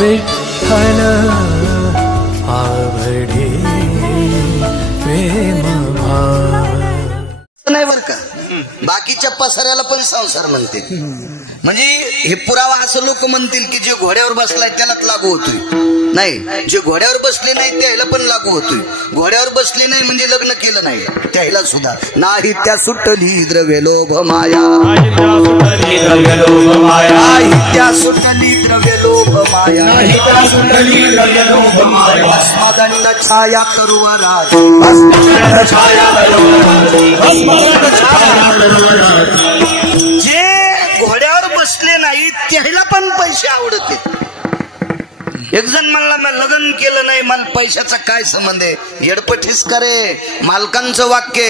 विठ्ठल आवडे प्रेम भाव नाही बर का, बाकीच्या पसाऱ्याला पण संसार म्हणते. म्हणजे हे पुरावा असं लोक म्हणतील की जे घोड्यावर बसलाय त्यालाच लागू होतोय. नाही, जे घोड्यावर बसले नाही त्याला पण लागू होतोय. घोड्यावर बसले नाही म्हणजे लग्न केलं नाही त्याला सुद्धा. नाही त्या सुटली द्रव्य लोभ माया, नाही त्या सुटली द्रव्य लोभ माया, भस्मदंड छाया करुवरा, जे घोड्यावर बसले नाही त्याला पण पैसे आवडते. एक जण म्हणला मी लग्न केलं नाही, मला पैशाचा काय संबंध आहे. येडपठीस करे. मालकांचं वाक्य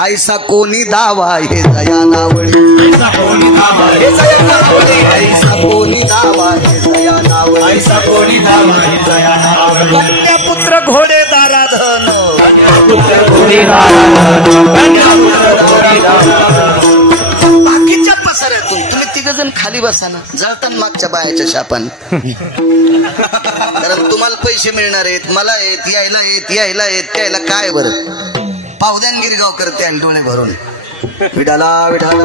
ऐसा कोणी दावा हे दया नावळी, ऐसा कोणी दावा हे दया नावळी, ऐसा कोणी दावा हे दया नावळी, ऐसा कोणी दावा हे दया नावळी. कन्या पुत्र घोडे दाराधन, कन्या पुत्र घोडे दाराधन, कन्या पुत्र घोडे दाराधन. बाकीच्या पसाऱ्यातून तुम्ही तिघ जण खाली बसा ना, जळताना मागच्या बायाच्या शापान. कारण तुम्हाला पैसे मिळणार आहेत, मला येत, यायला येत, यायला येत, त्याला काय बरं. पावद्यान गिरगाव करते आणि डोळे भरून विठाला विठाला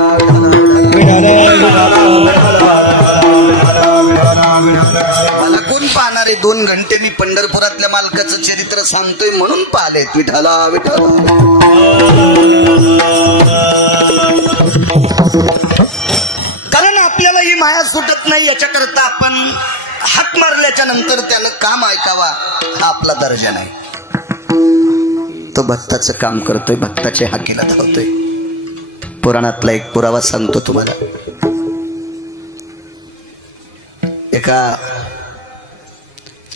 मला कोण पाहणार आहे. 2 घंटे मी पंढरपुरातल्या मालकाचं चरित्र सांगतोय म्हणून पाहिलेत. विठाला विठाला. कारण आपल्याला ही माया सुटत नाही, याच्याकरता आपण हाक मारल्याच्या नंतर त्यानं काम ऐकावा हा आपला दर्जा नाही. तो भक्ताचं काम करतोय, भक्ताच्या हाकेला धावतोय. पुराणातला एक पुरावा सांगतो तुम्हाला. एका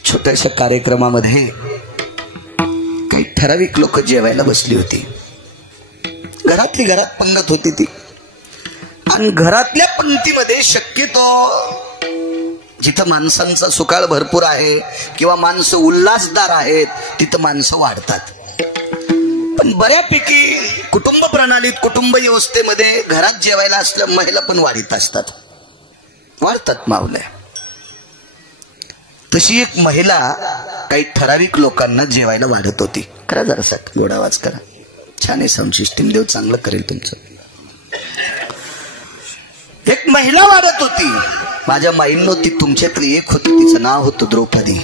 छोट्याशा कार्यक्रमामध्ये काही ठराविक लोक जेवायला बसली होती. घरातली घरात पंगत होती ती. आणि घरातल्या पंक्तीमध्ये शक्यतो जिथं माणसांचा सुकाळ भरपूर आहे किंवा माणसं उल्हासदार आहेत तिथं माणसं वाढतात. पण बऱ्यापैकी कुटुंब प्रणालीत, कुटुंब व्यवस्थेमध्ये घरात जेवायला असल्या महिला पण वाढीत असतात, वाढतात मावल्या. तशी एक महिला काही ठराविक लोकांना जेवायला वाढत होती. करा जरासा गोड आवाज करा, छान आहे साऊंड सिस्टीम, देव चांगलं करेल तुमचं. एक महिला वाढत होती. माझ्या माईंनो ती तुमच्यातली एक होती. तिचं नाव होतं द्रौपदी.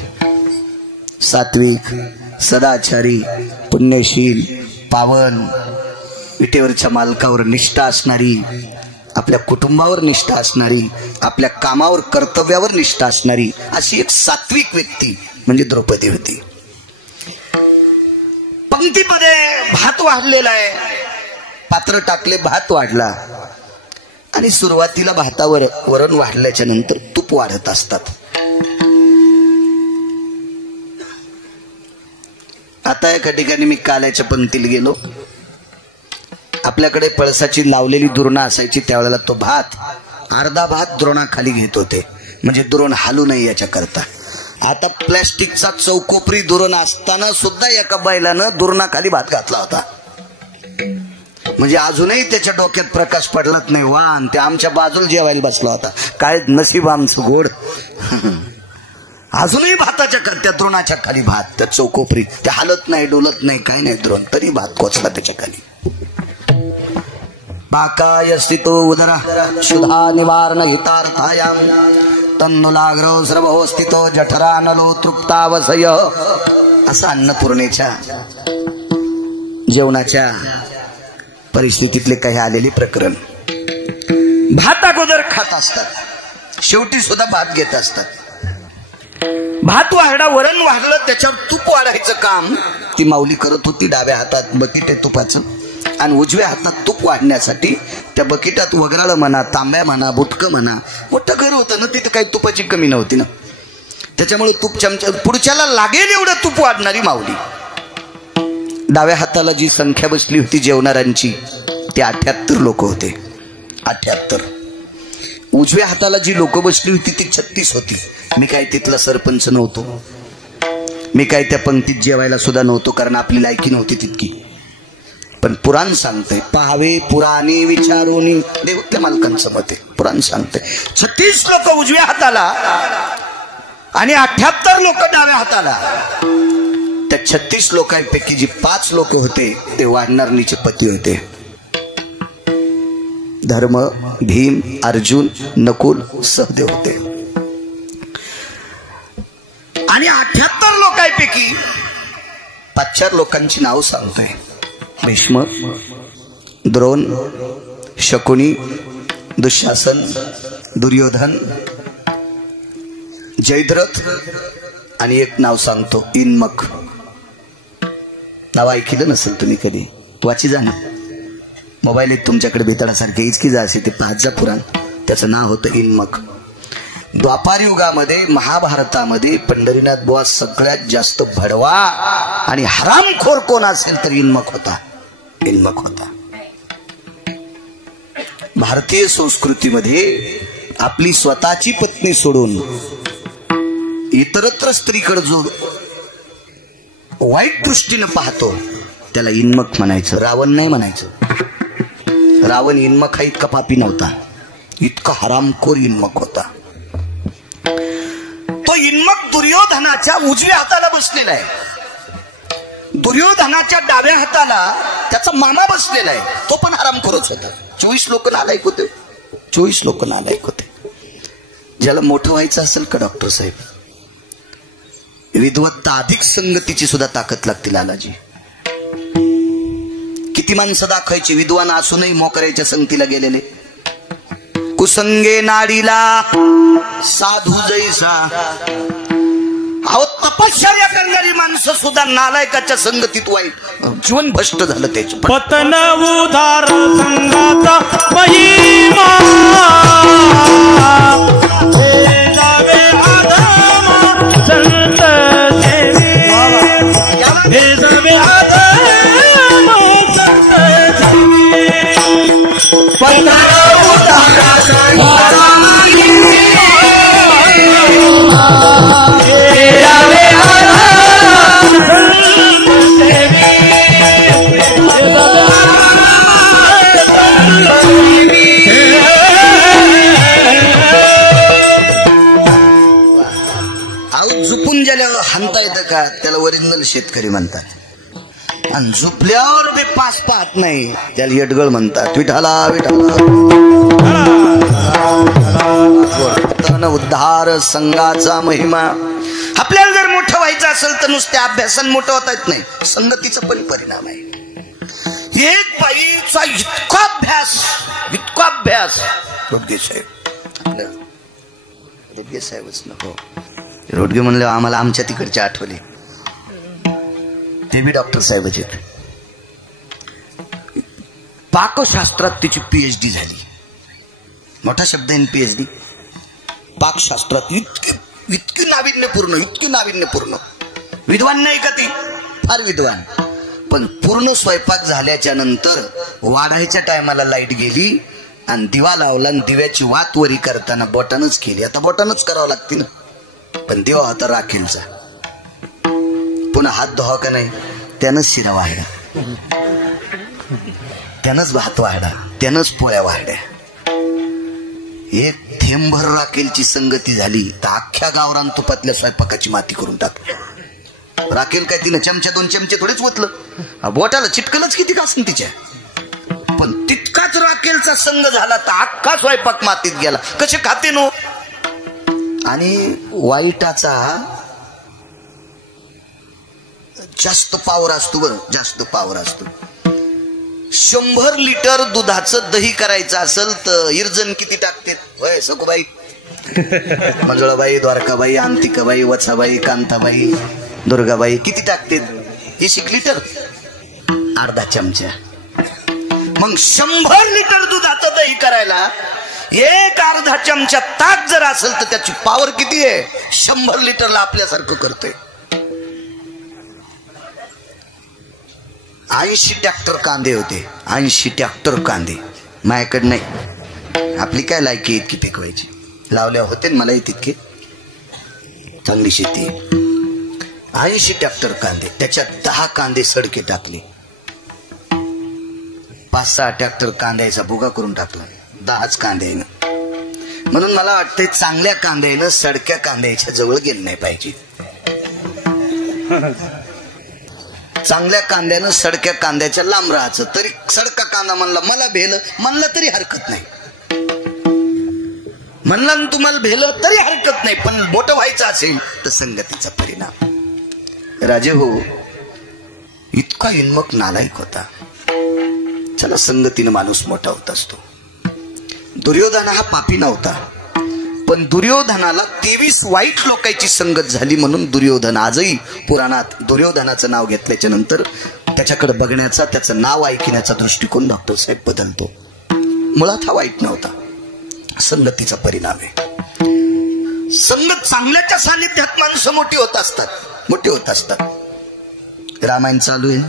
सात्विक, सदाचारी, पुण्यशील, पावन, विटेवरच्या मालकावर निष्ठा असणारी, आपल्या कुटुंबावर निष्ठा असणारी, आपल्या कामावर, कर्तव्यावर निष्ठा असणारी अशी एक सात्विक व्यक्ती म्हणजे द्रौपदी होती. पंक्तीमध्ये भात वाढलेला आहे, पात्र टाकले, भात वाढला. आणि सुरुवातीला भातावर वरण वाढल्याच्या नंतर तूप वाढत असतात. आता एका ठिकाणी मी काल्याच्या पंक्तीला गेलो. आपल्याकडे पळसाची लावलेली दुरणा असायची. त्यावेळेला तो भात, अर्धा भात द्रोणाखाली घेत होते म्हणजे द्रोण हालू नये याच्याकरता. आता प्लॅस्टिकचा चौकोपरी दुरण असताना सुद्धा एका बैलानं दुरणाखाली भात घातला होता. म्हणजे अजूनही त्याच्या डोक्यात प्रकाश पडलाच नाही. वान ते आमच्या बाजूला जेवायला बसला होता. काय नशीब आमचं गोड. अजूनही भाताच्या त्या द्रोणाच्या खाली भात, त्या चौकोपरी, ते हालत नाही, डोलत नाही, काही नाही द्रोण, तरी भात कोचला त्याच्या खाली. बाकाय स्थितो उदरा शुद्धा निवारण हितार्थायाम तन्नुलाग्रो सर्वो स्थितो जठरानलो तृप्तावसय. असं अन्नपूर्णेच्या जेवणाच्या परिस्थितीतले काही आलेले प्रकरण. भात अगोदर खात असतात, शेवटी सुद्धा भात घेत असतात. भात वाढला, वरण वाढलं, त्याच्यावर तूप वाढायचं काम ती माऊली करत होती. डाव्या हातात बकेट आहे तुपाचं आणि उजव्या हातात तूप वाढण्यासाठी त्या बकेटात वगराळ म्हणा, तांब्या म्हणा, बुटकं म्हणा, मोठं घर होतं ना, तिथे काही तुपाची कमी नव्हती ना. त्याच्यामुळे तूप चमचा पुढच्याला लागेल एवढं तूप वाढणारी माऊली. डाव्या हाताला जी संख्या बसली होती जेवणाऱ्यांची ते 78 लोक होते. 78. उजव्या हाताला जी लोक बसली होती ती 36 होती. मी काय तिथला सरपंच नव्हतो, मी काय त्या पंक्तीत जेवायला सुद्धा नव्हतो, कारण आपली लायकी नव्हती तितकी. पण पुराण सांगते, पाहावे पुराणे विचारून देव त्या मालकांचं मत आहे. पुराण सांगते 36 लोक उजव्या हाताला आणि 78 लोक डाव्या हाताला. त्या 36 लोकांपैकी जी 5 लोक होते ते वानरनीचे पती होते. धर्म, भीम, अर्जुन, नकुल, सहदेव होते. आणि 78 लोकांपैकी 5-4 लोकांची नाव सांगतोय. भीष्म, द्रोण, शकुनी, दुःशासन, दुर्योधन, जयद्रथ आणि एक नाव सांगतो इन्मक. नाव ऐकलं नसेल तुम्ही कधी, वाची जा ना. मोबाईल एक तुमच्याकडे बेताळासारखे इचकी जा असे ते पाच जा पुराण. त्याचं नाव होतं इन्मक. द्वापार युगामध्ये महाभारतामध्ये पंढरीनाथ बुवा सगळ्यात जास्त भडवा आणि हरामखोर कोण असेल तर इन्मक होता. इन्मक होता. भारतीय संस्कृतीमध्ये आपली स्वतःची पत्नी सोडून इतरत्र स्त्रीकडे जो वाईट दृष्टीनं पाहतो त्याला इन्मक म्हणायचं, रावण नाही म्हणायचं. रावण इन्मक हा इतका पापी नव्हता, इतका हरामखोर इन्मक होता. तो इन्मक दुर्योधनाच्या उजव्या हाताला बसलेला आहे. दुर्योधनाच्या डाव्या हाताला त्याचा मामा बसलेला आहे, तो पण हरामखोरच होता. 24 लोक नालायक होते. 24 लोक नालायक होते. ज्याला मोठं व्हायचं असेल का डॉक्टर साहेब, विद्वत्ता अधिक संगतीची सुद्धा ताकद लागते लालाजी. किती माणसं दाखवायची विद्वान असूनही मोकऱ्याच्या संगतीला गेलेले. कुसंगे नाडीला साधू जैसा. अहो तपश्चर्या करणारी माणसं सुद्धा नालायकाच्या संगतीत वाईट जीवन भ्रष्ट झालं. त्याचे पतन उधार संगाचा महिमा झुपून ज्याला हाणता येतं का त्याला ओरिजिनल शेतकरी म्हणतात. आणि झुपल्यावर बी पास पाहत नाही त्याला येडगळ म्हणतात. विठाला विठाला. उद्धार संघाचा महिमा. आपल्याला जर मोठं व्हायचं असेल तर नुसत्या अभ्यासाने मोठं होता येत नाही, संगतीचा पण परिणाम आहे. एक बाईचा इतका अभ्यास. रोडगे साहेबच नको, रोडगे म्हणले आम्हाला आमच्या तिकडचे आठवले. ते बी डॉक्टर साहेबच आहेत. पाकशास्त्रात तिची PhD झाली. मोठा शब्द आहे PhD. पाकशास्त्रात इतकी नाविन्यपूर्ण. विद्वान नाही का ती, फार विद्वान. पण पूर्ण स्वयंपाक झाल्याच्या नंतर वाढायच्या टायमाला लाईट गेली आणि दिवा लावला आणि दिव्याची वात वरी करताना बोटानच केली. आता बोटानच करावं लागते ना, पण दिवा होता राखेलचा. पुन्हा हात धुवा का नाही, त्यानंच शिरा वाढला, त्यानंच भात वाढला, त्यानंच पोळ्या वाढल्या. एक थेंबभर राखेलची संगती झाली तर अख्ख्या गावरान तुपातल्या स्वयंपाकाची माती करून टाकली. राखेल काय तिने चमचा 2 चमचे थोडेच ओतलं, बोटाला चिटकलच किती का असेल तिच्या. पण तितकाच राखेलचा संग झाला तर अख्खा स्वयंपाक मातीत गेला. कसे खाते नो. आणि वाईटाचा जास्त पावर असतो. बरं, जास्त पावर असतो. 100 लिटर दुधाचं दही करायचं असेल तर इर्जन किती टाकते? होय सकुबाई, मंजुळाबाई, द्वारकाबाई, अंतिकाबाई, वत्साबाई, कांताबाई, दुर्गाबाई किती टाकते? 1 लिटर, अर्धा चमचा. मग 100 लिटर दुधाचं दही करायला एक अर्धा चमचा ताक जर असेल तर त्याची पावर किती आहे? 100 लिटरला आपल्यासारखं करतोय. 80 ट्रॅक्टर कांदे होते. 80 ट्रॅक्टर कांदे माझ्याकडे नाही. आपली काय लायकी इतकी पिकवायची. लावल्या होते मला तितके, चांगली शेती. 80 ट्रॅक्टर कांदे, त्याच्यात 10 कांदे सडके टाकले. 5-6 ट्रॅक्टर कांद्याचा भुगा करून टाकला. 10च कांदे. म्हणून मला वाटतंय चांगल्या कांद्यानं सडक्या कांद्याच्या जवळ गेलं नाही पाहिजे. चांगल्या कांद्यानं सडक्या कांद्याच्या लांब राहायचं. तरी सडका कांदा म्हणला मला भेलं म्हणलं तरी हरकत नाही, म्हणला तुम्हाला भेलं तरी हरकत नाही, पण मोठं व्हायचं असेल तर संगतीचा परिणाम. राजे हो इतका हिंमक नालायक होता. चला संगतीनं माणूस मोठा होत असतो. दुर्योधन हा पापी नव्हता, पण दुर्योधनाला 23 वाईट लोकांची संगत झाली म्हणून दुर्योधन आजही पुराणात दुर्योधनाचं नाव घेतल्याच्या नंतर त्याच्याकडे बघण्याचा, त्याचं नाव ऐकण्याचा दृष्टिकोन डॉक्टर साहेब बदलतो. मुळात हा वाईट नव्हता, संगतीचा परिणाम आहे. संगत चांगल्याच्या सानिध्यात माणसं मोठी होत असतात, मोठी होत असतात. रामायण चालू आहे.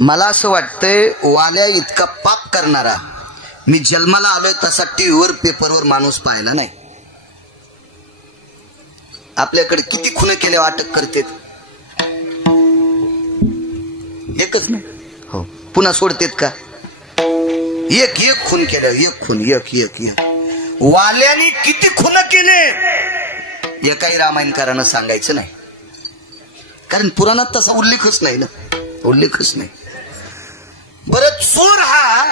मला असं वाटतंय वाल्या इतका पाप करणारा मी जन्माला आलोय तसा टीव्हीवर पेपरवर माणूस पाहिला नाही. आपल्याकडे किती खुन केले अटक करते, एकच नाही हो, पुन्हा सोडतेत का? एक एक खून केलं, एक खून, एक एक एक. वाल्याने किती खुन केले हे काही रामायणकारांना सांगायचं नाही, कारण पुराणात तसा उल्लेखच नाही ना, उल्लेखच नाही. बरं चोर हा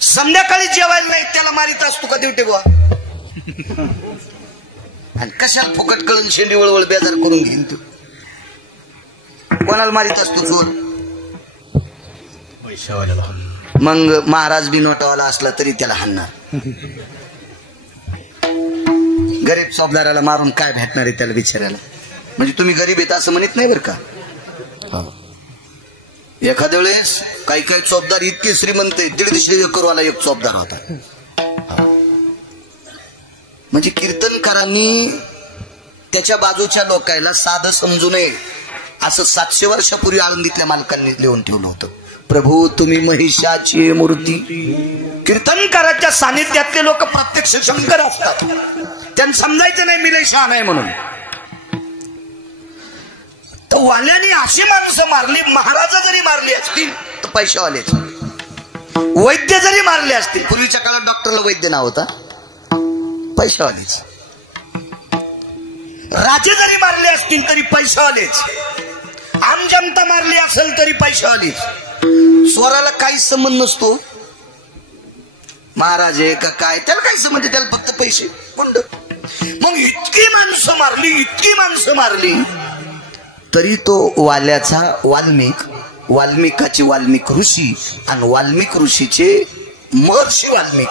संध्याकाळी जेवायला नाही त्याला मारित असतो का देवटे गोवा? आणि कशाला फुकट कळून शेंडी वळवळ बेजार करून घेईन तू? कोणाला मारित असतो चोर? मग महाराज बी नोटावाला असला तरी त्याला हाणणार. गरीब चौबदाराला मारून काय भेटणार आहे त्याला बिचारायला? म्हणजे तुम्ही गरीब येत असं म्हणत नाही बरं का. एखाद्या वेळेस काही काही चौबदार इतके श्रीमंत 150 एकरवाला एक चौबदार होता. म्हणजे कीर्तनकारांनी त्याच्या बाजूच्या लोकांना साधं समजू नये असं 700 वर्षापूर्वी आळंदीतल्या मालकांनी लिहून ठेवलं होतं. प्रभू तुम्ही महिषाची मूर्ती. कीर्तनकाराच्या सानिध्यातले लोक प्रत्यक्ष शंकर असतात, त्यांना समजायचं नाही मी लय शहाणा आहे म्हणून. तर वाल्याने अशी माणसं मारली, महाराज जरी मारली असतील तर पैशावालेच, वैद्य जरी मारले असतील, पूर्वीच्या काळात डॉक्टरला वैद्य नाव होता, पैशावालेच. राजे जरी मारले असतील तरी पैशावालेच, आम जनता मारली असेल तरी पैशावालेच. स्वराला काही संबंध नसतो, महाराज आहे का काय त्याला काही संबंध, त्याला फक्त पैसे कोंड. मग इतकी माणसं मारली, इतकी माणसं मारली तरी तो वाल्याचा वाल्मिक, वाल्मिकाचे वाल्मिक ऋषी आणि वाल्मिक ऋषीचे महर्षी वाल्मिक.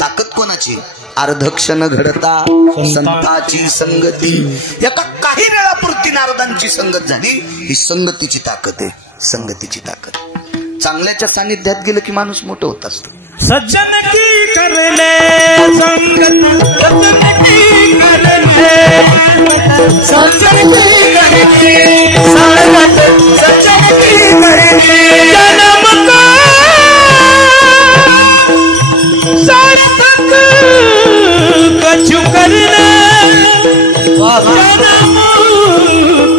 ताकद कोणाची? अर्धक्षण घडता संताची संगती. एका काही वेळापुरती नारदांची संगत झाली, ही संगतीची ताकद आहे, संगतीची ताकद. चांगल्याच्या सानिध्यात गेलं की माणूस मोठं होत असतो. सज्जन की करले संगत, सज्जन की करले, सज्जन की करले संगत, सज्जन की करले जन्म का सार्थक कछु करले, जन्म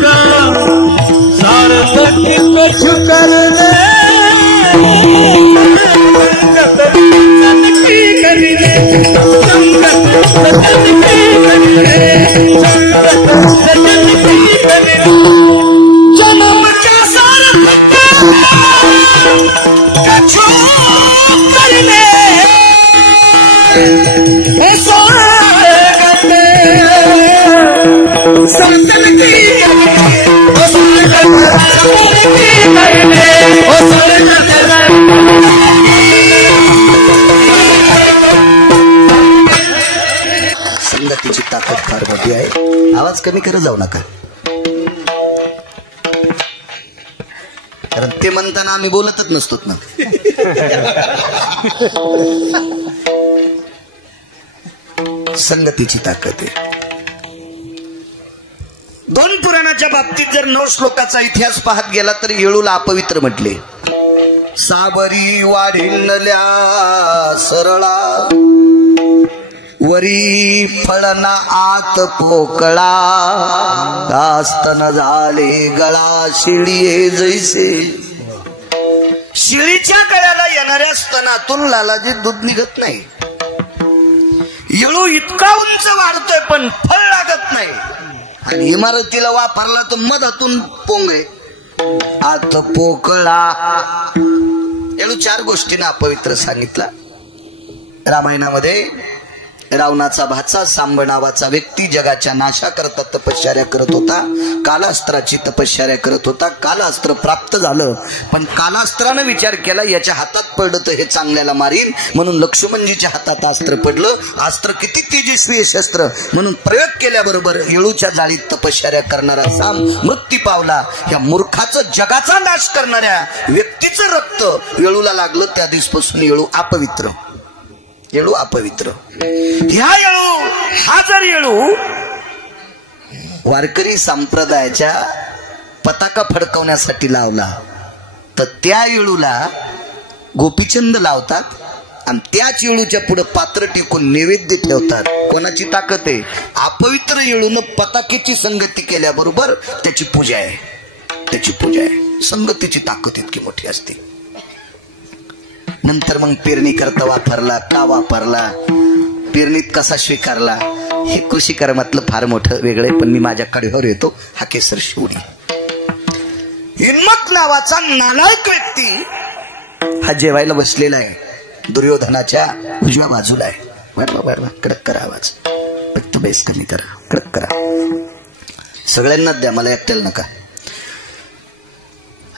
का सार्थक कछु करले. संगतीची ताकद फार मोठी आहे. आवाज कमी करत जाऊ नका, कारण ते म्हणताना आम्ही बोलतच नसतो ना. संगतीची ताकद आहे. 2 पुराणाच्या बाबतीत जर 9 श्लोकाचा इतिहास पाहत गेला तर येळूला अपवित्र म्हटले. साबरी वाढिलल्या सरळा, वरी फळना आत पोकळा, दास्तन झाले गळा शिडिये जैसे. शिळीच्या गळ्याला येणाऱ्या स्तनातून लालाजी दूध निघत नाही. येळू इतका उंच वाढतोय पण फळ लागत नाही. आणि इमारतीला वापरला तर मधातून पोंगे आत पोकळा. येळू 4 गोष्टींना अपवित्र सांगितला. रामायणामध्ये रावणाचा भाचा सांब नावाचा व्यक्ती जगाच्या नाशाकरता तपश्चर्या करत होता. कालास्त्राची तपश्चर्या करत होता. कालास्त्र प्राप्त झालं पण कालास्त्रानं विचार केला याच्या हातात पडलं तर हे चांगल्याला मारीन, म्हणून लक्ष्मणजीच्या हातात अस्त्र पडलं. अस्त्र किती तेजस्वी शस्त्र, म्हणून प्रयोग केल्याबरोबर येळूच्या जाळीत तपश्चर्या करणारा सांब मृत्यू पावला. या मूर्खाचं जगाचा नाश करणाऱ्या व्यक्तीचं रक्त येळूला लागलं. त्या दिवसापासून येळू अपवित्र. येळू अपवित्र. ह्या येळू हा जर येळू वारकरी संप्रदायाच्या पताका फडकवण्यासाठी लावला तर त्या येळूला गोपीचंद लावतात आणि त्याच येळूच्या पुढे पात्र टेकून नैवेद्य ठेवतात. कोणाची ताकद आहे? अपवित्र येळूनं पताकेची संगती केल्याबरोबर त्याची पूजा आहे. त्याची पूजा आहे. संगतीची ताकद इतकी मोठी असते. नंतर मग पेरणी करता वापरला का वापरला, पेरणीत कसा स्वीकारला, हे कृषी कर्मातलं फार मोठं वेगळं. पण मी माझ्या कडेवर येतो. हा केसर शिवडी. हिम्मत नावाचा नालायक व्यक्ती हा जेवायला बसलेला आहे. दुर्योधनाच्या उजव्या बाजूला आहे. बरं कडक करा आवाज. फक्त बेस कमी करा. कडक करा. सगळ्यांना द्या, मला एकट्याला नका.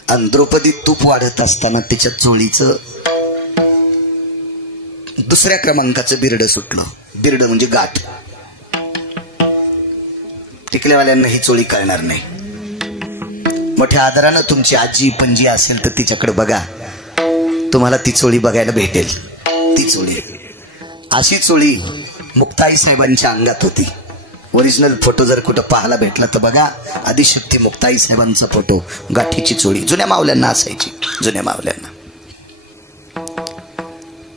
आणि द्रौपदी तूप वाढत असताना तिच्या चोळीचं 2ऱ्या क्रमांकाचं बिरड सुटलं. बिरड म्हणजे गाठ. टिकलेवाल्यांना ही चोळी कळणार नाही. मोठ्या आदरानं तुमची आजी पणजी असेल तर तिच्याकडे बघा, तुम्हाला ती चोळी बघायला भेटेल. ती चोळी अशी चोळी मुक्ताई साहेबांच्या अंगात होती. ओरिजिनल फोटो जर कुठं पाहायला भेटला तर बघा, आदिशक्ती मुक्ताई साहेबांचा फोटो. गाठीची चोळी जुन्या मावल्यांना असायची. जुन्या मावल्यांना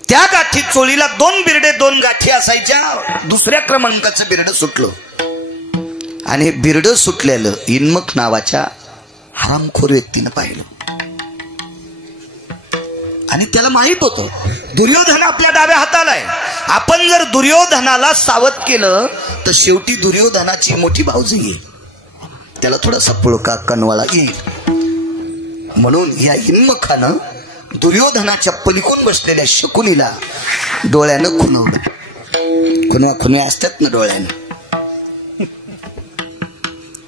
त्या गाठी चोळीला 2 बिरडे 2 गाठी असायच्या. 2ऱ्या क्रमांकाचं बिरड सुटलं. आणि हे बिरड सुटलेलं इन्मक नावाच्या हरामखोर व्यक्तीनं पाहिलं. आणि त्याला माहित होतं दुर्योधन आपल्या डाव्या हाताला आहे. आपण जर दुर्योधनाला सावध केलं तर शेवटी दुर्योधनाची मोठी भाऊजी येईल. त्याला थोडासा पुळका कनवाळा येईल. म्हणून या हिम्मखानं दुर्योधनाच्या पलीकडून बसलेल्या शकुनीला डोळ्यानं खुनवलं. खुनव्या असतात ना डोळ्यानं.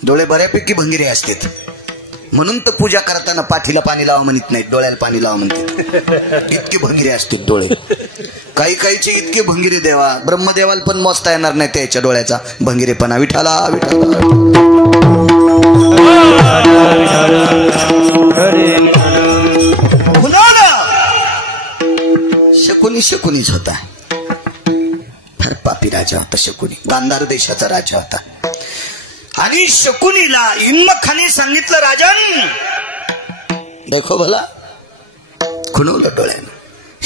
डोळे बऱ्यापैकी भंगिरे असतात. म्हणून तर पूजा करताना पाठीला पाणी लावा म्हणत नाहीत, डोळ्याला पाणी लावा म्हणतात. इतके भंगिरे असतात डोळे. काहीचे इतके भंगिरे देवा ब्रह्मदेवाला पण मोजता येणार नाही त्याच्या डोळ्याचा भंगिरेपणा. विठाला विठाला. शकुनीच होता. फार पापी राजा होता शकुनी. गांधार देशाचा राजा होता. आणि शकुनीला हिम्मखाने सांगितलं, राजन देखो भला. खुणवलं डोळ्यानं.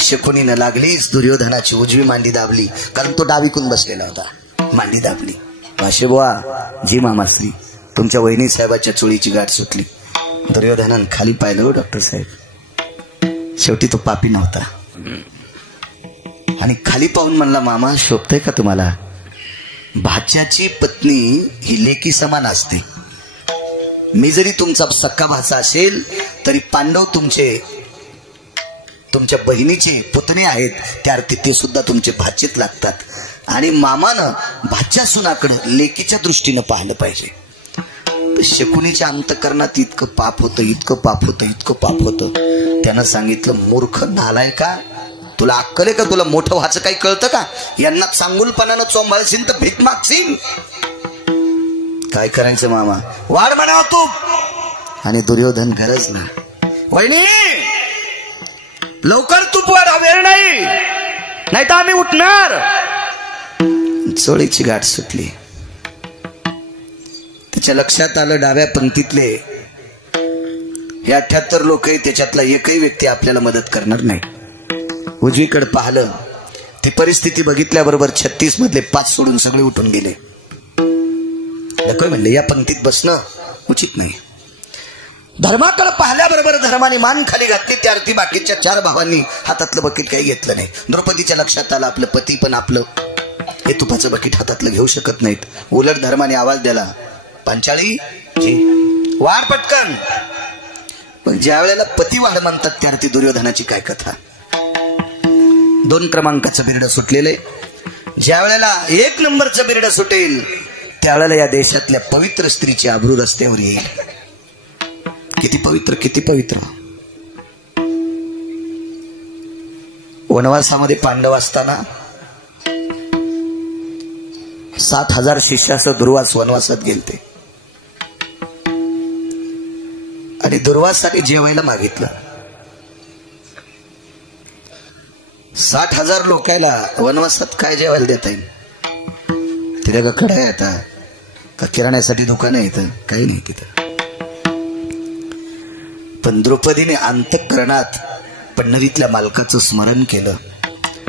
शकुनीनं लागलीच दुर्योधनाची उजवी मांडी दाबली, कारण तो डावीकून बसलेला होता. मांडी दाबली. भाषे बुवा, जी मामाश्री, तुमच्या वहिनी साहेबाच्या चोळीची गाठ सुटली. दुर्योधनानं खाली पाहिलं. डॉक्टर साहेब, शेवटी तो पापी नव्हता. आणि खाली पाहून म्हणला, मामा शोभतय का तुम्हाला? भाच्याची पत्नी ही लेकी समान असते. मी जरी तुमचा सक्का भाचा असेल तरी पांडव तुमच्या बहिणीचे पुतणे आहेत. त्या अर्थी ते सुद्धा तुमचे भाचेत लागतात. आणि मामानं भाच्या सुनाकडं लेकीच्या दृष्टीनं पाहिलं पाहिजे. शकुनीच्या अंतकरणात इतकं पाप होतं. त्यानं सांगितलं, मूर्ख नालाय का, तुला अक्कल आहे का? तुला मोठं व्हायचं काही कळतं का? यांना चांगुलपणानं चोंबाळशील तर भीक मागशील. काय करायचं मामा? वाढ म्हणाव तू. आणि दुर्योधन गरज ना, वहिनी लवकर तूप वाढा, वेळ नाही तर आम्ही उठणार. चोळीची गाठ सुटली. त्याच्या लक्षात आलं, डाव्या पंक्तीतले हे 78 लोक आहे, त्याच्यातला एकही व्यक्ती आपल्याला मदत करणार नाही. उजवीकडे पाहिलं, ती परिस्थिती बघितल्याबरोबर 36 मधले 5 सोडून सगळे उठून गेले. नको म्हणले, या पंक्तीत बसणं उचित नाही. धर्माकडे पाहिल्याबरोबर धर्माने मान खाली घातली. त्यार्थी बाकीच्या 4 भावांनी हातातलं बकेट काही घेतलं नाही. द्रौपदीच्या लक्षात आलं आपलं पती पण आपलं हे तुपाचं बकेट हातातलं घेऊ शकत नाहीत. उलट धर्माने आवाज दिला, पांचाळी वाढ पटकन. पण ज्या वेळेला पती वाढ म्हणतात त्यार्थी दुर्योधनाची काय कथा. 2 क्रमांकाचं बिरडं सुटलेलं आहे. ज्या वेळेला 1 नंबरचं बिरडं सुटेल त्यावेळेला या देशातल्या पवित्र स्त्रीची आबरू रस्त्यावर येईल. किती पवित्र, किती पवित्र. वनवासामध्ये पांडव असताना 7,000 शिष्यासह दुर्वास वनवासात गेलते आणि दुर्वासाने जेवायला मागितलं. 60,000 लोकायला वनवासात काय जेवायला देता येईल. तिथे का कडा आहे आता का किराण्यासाठी दुकान आहे इथं काही नाही तिथं. पण द्रौपदीने अंतःकरणात पंढरीतल्या मालकाचं स्मरण केलं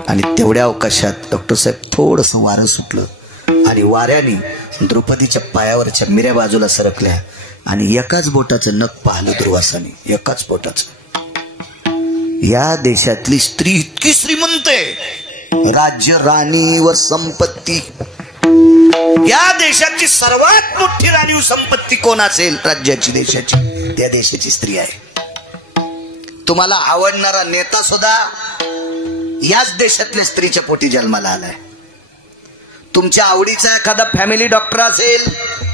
आणि तेवढ्या अवकाशात डॉक्टर साहेब थोडस वारं सुटलं आणि वाऱ्याने द्रौपदीच्या पायावरच्या मिऱ्या बाजूला सरकल्या आणि एकाच बोटाचं नख पाहिलं दुर्वासाने. एकाच बोटाचं. या देशातली स्त्री इतकी श्रीमंत आहे, राज्य, राणी व संपत्ती. या देशाची सर्वात मोठी राणीव संपत्ती कोण असेल राज्याची, देशाची, त्या देशाची स्त्री आहे. तुम्हाला आवडणारा नेता सुद्धा याच देशातल्या स्त्रीच्या पोटी जन्माला आलाय. तुमच्या आवडीचा एखादा फॅमिली डॉक्टर असेल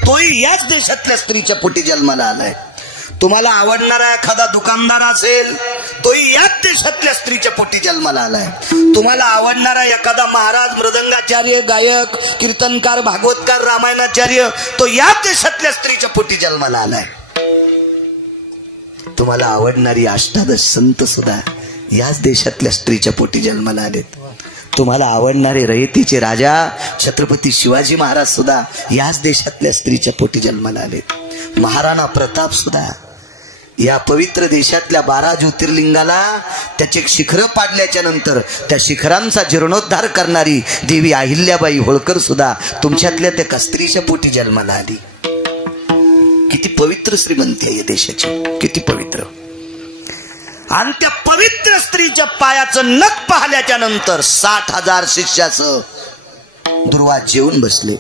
तोही याच देशातल्या स्त्रीच्या पोटी जन्माला आलाय. तुम्हाला आवडणारा एखादा दुकानदार असेल तोही याच देशातल्या स्त्रीच्या पोटी जन्माला आलाय. तुम्हाला आवडणारा एखादा महाराज, मृदंगाचार्य, गायक, कीर्तनकार, भागवतकार, रामायणाचार्य तो याच देशातल्या स्त्रीच्या पोटी जन्माला आलाय. तुम्हाला आवडणारी अष्टादश संत सुद्धा याच देशातल्या स्त्रीच्या पोटी जन्माला आलेत. तुम्हाला आवडणारे रयतीचे राजा छत्रपती शिवाजी महाराज सुद्धा याच देशातल्या स्त्रीच्या पोटी जन्माला आलेत. महाराणा प्रताप सुद्धा या पवित्र देशातल्या 12 ज्योतिर्लिंगाला त्याचे शिखरं पाडल्याच्या नंतर त्या शिखरांचा जीर्णोद्धार करणारी देवी अहिल्याबाई होळकर सुद्धा तुमच्यातल्या त्या स्त्रीच्या पोटी जन्माला आली. किती पवित्र श्रीमंती आहे या देशाची, किती पवित्र. आणि त्या पवित्र स्त्रीच्या पायाचं नख पाहिल्याच्या नंतर 60,000 शिष्यासह दुर्वास जेवून बसले.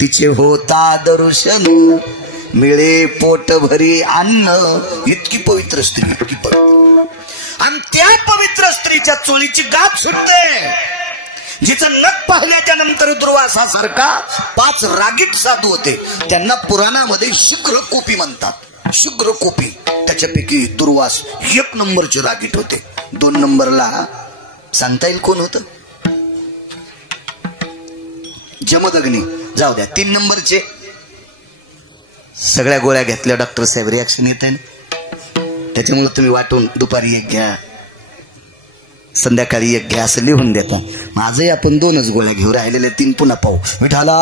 तिचे होता दर्शन मिळे पोट भरी अन्न. इतकी पवित्र स्त्री, इतकी पवित्र. आणि त्या पवित्र स्त्रीच्या चोळीची गाठ सुटते जिचं नख पाहिल्याच्या नंतर दुर्वासासारखा 5 रागीट साधू होते. त्यांना पुराणामध्ये शुक्रकोपी म्हणतात. शुक्रकोपी. त्याच्यापैकी दुर्वास 1 नंबरचे रागीट होते. 2 नंबरला सांगता येईल कोण होतं? जमदग्नी. जाऊ द्या. 3 नंबरचे सगळ्या गोळ्या घेतल्या डॉक्टर साहेब, रिॲक्शन येत आहे. त्याच्यामुळे तुम्ही वाटून दुपारी 1 घ्या, संध्याकाळी 1 घ्या असं लिहून देता. माझंही आपण 2च गोळ्या घेऊ, राहिलेल्या 3 पुन्हा पाहू. विठाला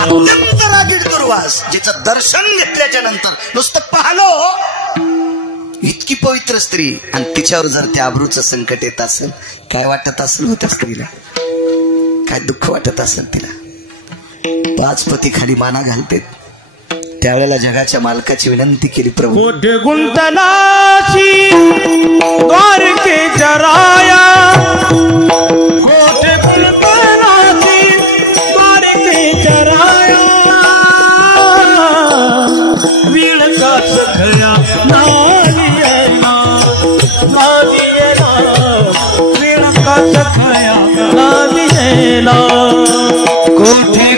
अत्यंत रागीट दुर्वास जिचं दर्शन घेतल्याच्या नंतर नुसतं पाहलो इतकी पवित्र स्त्री. आणि तिच्यावर जर त्या आबरूचं संकट येत असेल काय वाटत असेल होत्या स्त्रीला, काय दुःख वाटत असेल तिला. 5 पती खाली माना घालते. त्यावेळेला जगाच्या मालकाची विनंती केली, प्रभू कोठे गुंतनाची द्वारके जराया, कोठे गुंतनाची द्वारके जराया, विळका सखया नालियना नालियना, विळका सखया नालियना. कोठे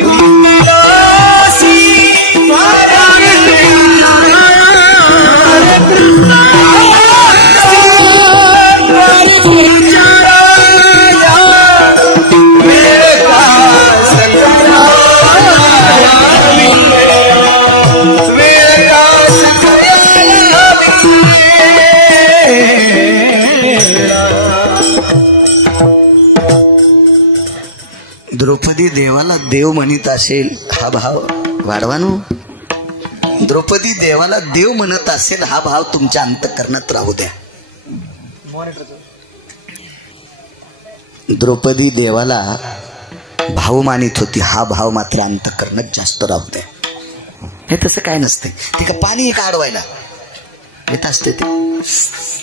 द्रौपदी देवाला देव म्हणत असेल हा भाव वाढवानो. द्रौपदी देवाला देव म्हणत असेल हा भाव तुमच्या अंतःकरणात राहू द्या. द्रौपदी देवाला भाऊ मानित होती हा भाव मात्र अंतःकरणात जास्त राहू द्या. हे तसं काय नसते. ते का पाणी एक अडवायला येत असते, ते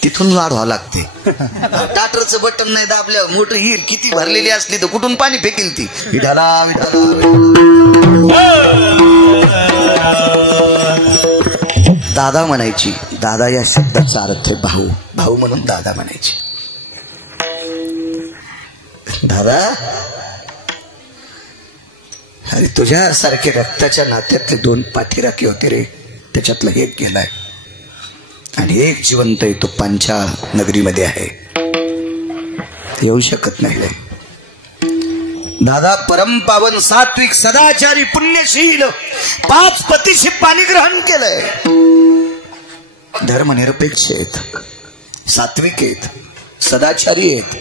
तिथून अडवावं लागते. टाटरचं बटन नाही दाबल्यावर मोटर हिर किती भरलेली असली तर कुठून पाणी फेकेल ती. विठाला दादा म्हणायची. दादा या शब्दाचा अर्थ आहे भाऊ. भाऊ म्हणून दादा म्हणायची. दादा, अरे तुझ्यासारखे रक्ताच्या नात्यातले 2 पाठीराखे होते रे, त्याच्यातलं एक गेलाय आणि एक जिवंत आहे. तो पांचा नगरीमध्ये आहे, येऊ शकत नाही. दादा परम पावन सात्विक सदाचारी पुण्यशील 5 पतीशी पाणी ग्रहण केलंय. धर्मनिरपेक्ष आहेत, सात्विक आहेत, सदाचारी आहेत,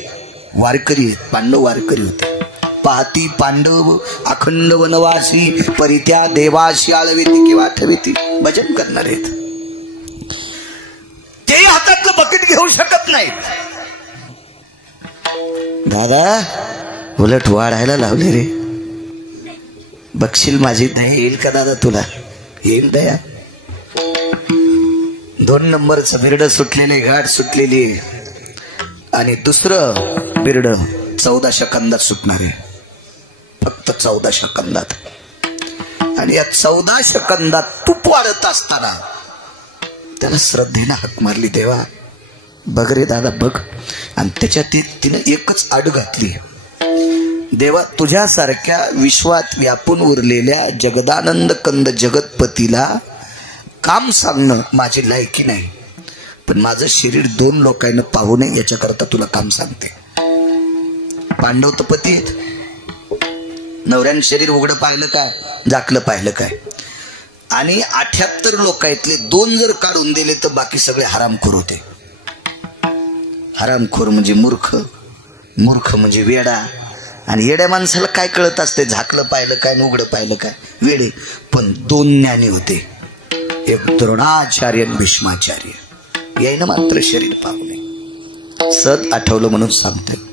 वारकरी आहेत. पांडव वारकरी होते. पाहती पांडव अखंड वनवासी परित्या देवाशी आळवेती किंवा आठवेती भजन करणार आहेत. ते हातातलं बकेट घेऊ शकत नाहीत. दादा उलट वाढायला लावले रे. बघशील माझी दया येईल का दादा तुला? येईल दया. 2 नंबरचं बिरड सुटलेले, घाट सुटलेली आणि दुसरं बिरड 14 सेकंदात सुटणार आहे. फक्त 14 सेकंदात. आणि या 14 सेकंदात तूप वाढत असताना त्याला श्रद्धेनं हाक मारली. देवा बघ रे दादा बघ. आणि त्याच्यात तिनं एकच आड घातली. देवा तुझ्यासारख्या विश्वात व्यापून उरलेल्या जगदानंद कंद जगतपतीला काम सांगणं माझी लायकी नाही, पण माझं शरीर 2 लोकांना पाहू नये याच्याकरता तुला काम सांगते. पांडव तर पती आहेत. नवऱ्यानं शरीर उघडं पाहिलं काय, झाकलं पाहिलं काय. आणि 78 लोकांतले 2 जर काढून दिले तर बाकी सगळे हरामखोर होते. हरामखोर म्हणजे मूर्ख, मूर्ख म्हणजे वेडा. आणि येड्या माणसाला काय कळत असते, झाकलं पाहिलं काय, उघडं पाहिलं काय, वेडे. पण 2 ज्ञानी होते, एक द्रोणाचार्य आणि भीष्माचार्य. यायनं मात्र शरीर पाहू नये. सत आठवलं म्हणून सांगते.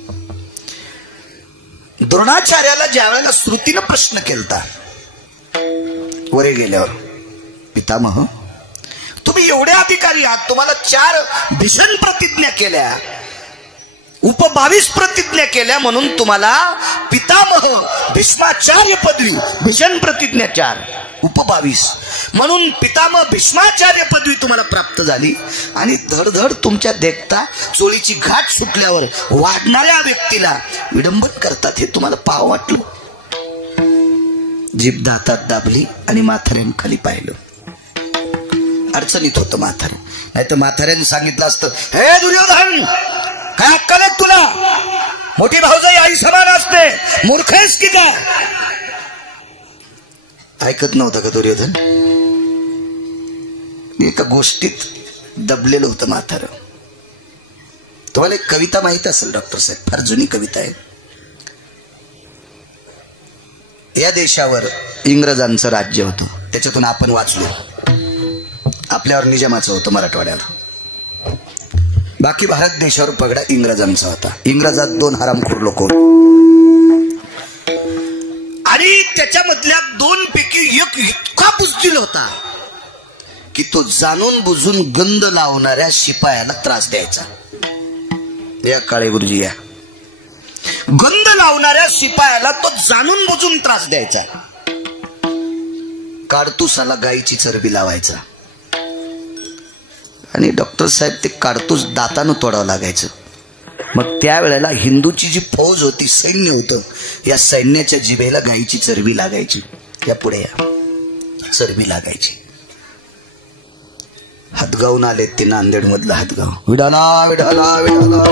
द्रोणाचार्याला ज्या वेळेला श्रुतीनं प्रश्न केलता वरे गेल्यावर, पितामह तुम्ही एवढे अधिकारी आहात, तुम्हाला 4 भीषण प्रतिज्ञा केल्या, 22 प्रतिज्ञा केल्या, म्हणून तुम्हाला पितामह भीष्माचार्य पदवी, भीषण प्रतिज्ञा 4 22 म्हणून पितामह भीष्माचार्य पदवी तुम्हाला प्राप्त झाली. आणि धडधड तुमच्या देखता चोळीची घाट सुटल्यावर वाढणाऱ्या व्यक्तीला विडंबन करतात हे तुम्हाला पाहावं वाटलं. जीभ दातात दाबली आणि म्हाताऱ्यानं खाली पाहिलं. अडचणीत होतं म्हातारे. नाही तर म्हाताऱ्याने सांगितलं असतं, हे दुर्योधन काय अक्कल आहे तुला? मोठी भाऊजाई आई समान असते, मूर्ख आहेस की काय? ऐकत नव्हतं का दुर्योधन? एका गोष्टीत दबलेलं होतं म्हातारं. तुम्हाला एक कविता माहित असेल डॉक्टर साहेब, फार जुनी कविता आहे. या देशावर इंग्रजांचं राज्य होतं, त्याच्यातून आपण वाचलो. आपल्यावर निजामाचं होतं मराठवाड्यावर. बाकी भारत देशावर पगडा इंग्रजांचा होता. इंग्रजात 2 हरामखोर लोक होते आणि त्याच्यामधल्या 2 पैकी एक इतका बुजदिल होता की तो जाणून बुजून गंध लावणाऱ्या शिपायाला त्रास द्यायचा. या काळे गुरुजी, या गंध लावणाऱ्या शिपायाला तो जाणून बुजून त्रास द्यायचा. काडतुसाला गायीची चरबी लावायचा आणि डॉक्टर साहेब ते काडतूस दातानं तोडावं लागायचं. मग त्यावेळेला हिंदूची जी फौज होती, सैन्य होतं, या सैन्याच्या जिभेला गायीची चरबी लागायची. या पुढे या चरबी लागायची. हातगावून आले ते नांदेड मधलं हातगाव. विडाला विडाला विडाला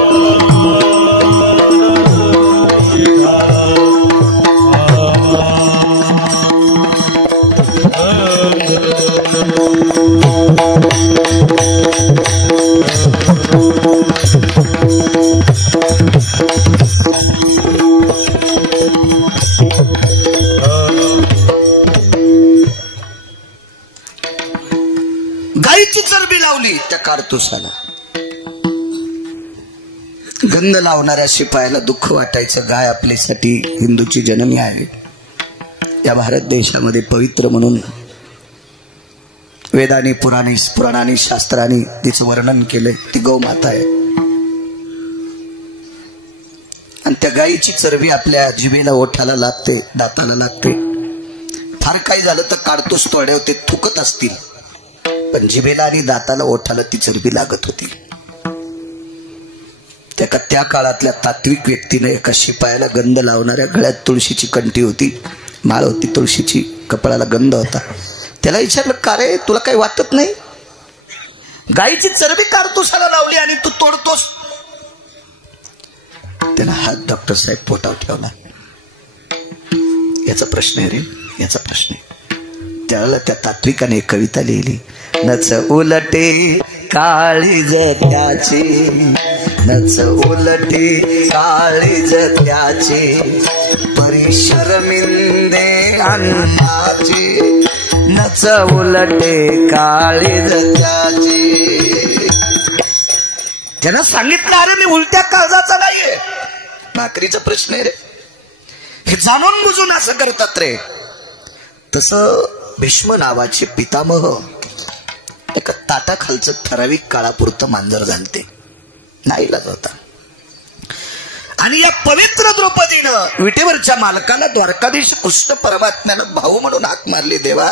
गायीची चरबी लावली त्या काडतुसाला. गंध लावणाऱ्या शिपायाला दुःख वाटायचं, गाय आपल्यासाठी हिंदूची जननी आहे. या भारत देशामध्ये पवित्र म्हणून वेदानी पुराणानी शास्त्रानी तिचं वर्णन केलंय. ती गौमाता आहे. आणि त्या गायीची चरबी आपल्या जिभेला, ओठाला लागते, दाताला लागते. फार काही झालं तर काढतोस तोडे होते, थुकत असतील, पण जिभेला आणि दाताला, ओठाला ती चरबी लागत होती. त्या काळातल्या तात्विक व्यक्तीने एका शिपायाला गंध लावणाऱ्या गळ्यात तुळशीची कंठी होती, माळ होती तुळशीची, कपाळाला गंध होता. त्याला विचारलं, का रे, तुला काही वाटत नाही? गायीची चरबी काढतोसाला लावली आणि तू तोडतोस. त्याला हात डॉक्टर साहेब पोटावर ठेवला. याचा प्रश्न आहे रे, याचा प्रश्न आहे. त्यावेळेला त्या तात्विकाने एक कविता लिहिली. नच उलटे काळीज त्याचे, नच उलटे काळीज त्याचे, परिश्रमिंदे अन्नाचे, नच उलटे काळीज त्याचे. त्यानं सांगितलं, अरे मी उलट्या काळजाचा नाहीये, भाकरीचा प्रश्न आहे रे. हे जाणून बुजून असं करतात रे. तसं भीष्म नावाचे पितामह एका ताटाखालचं ठराविक काळापुरतं मांजर घालते, नाईलाज होता. आणि या पवित्र द्रौपदीनं विटेवरच्या मालकाला द्वारकाधीश कृष्ण परमात्म्याला भाऊ म्हणून हाक मारली. देवा,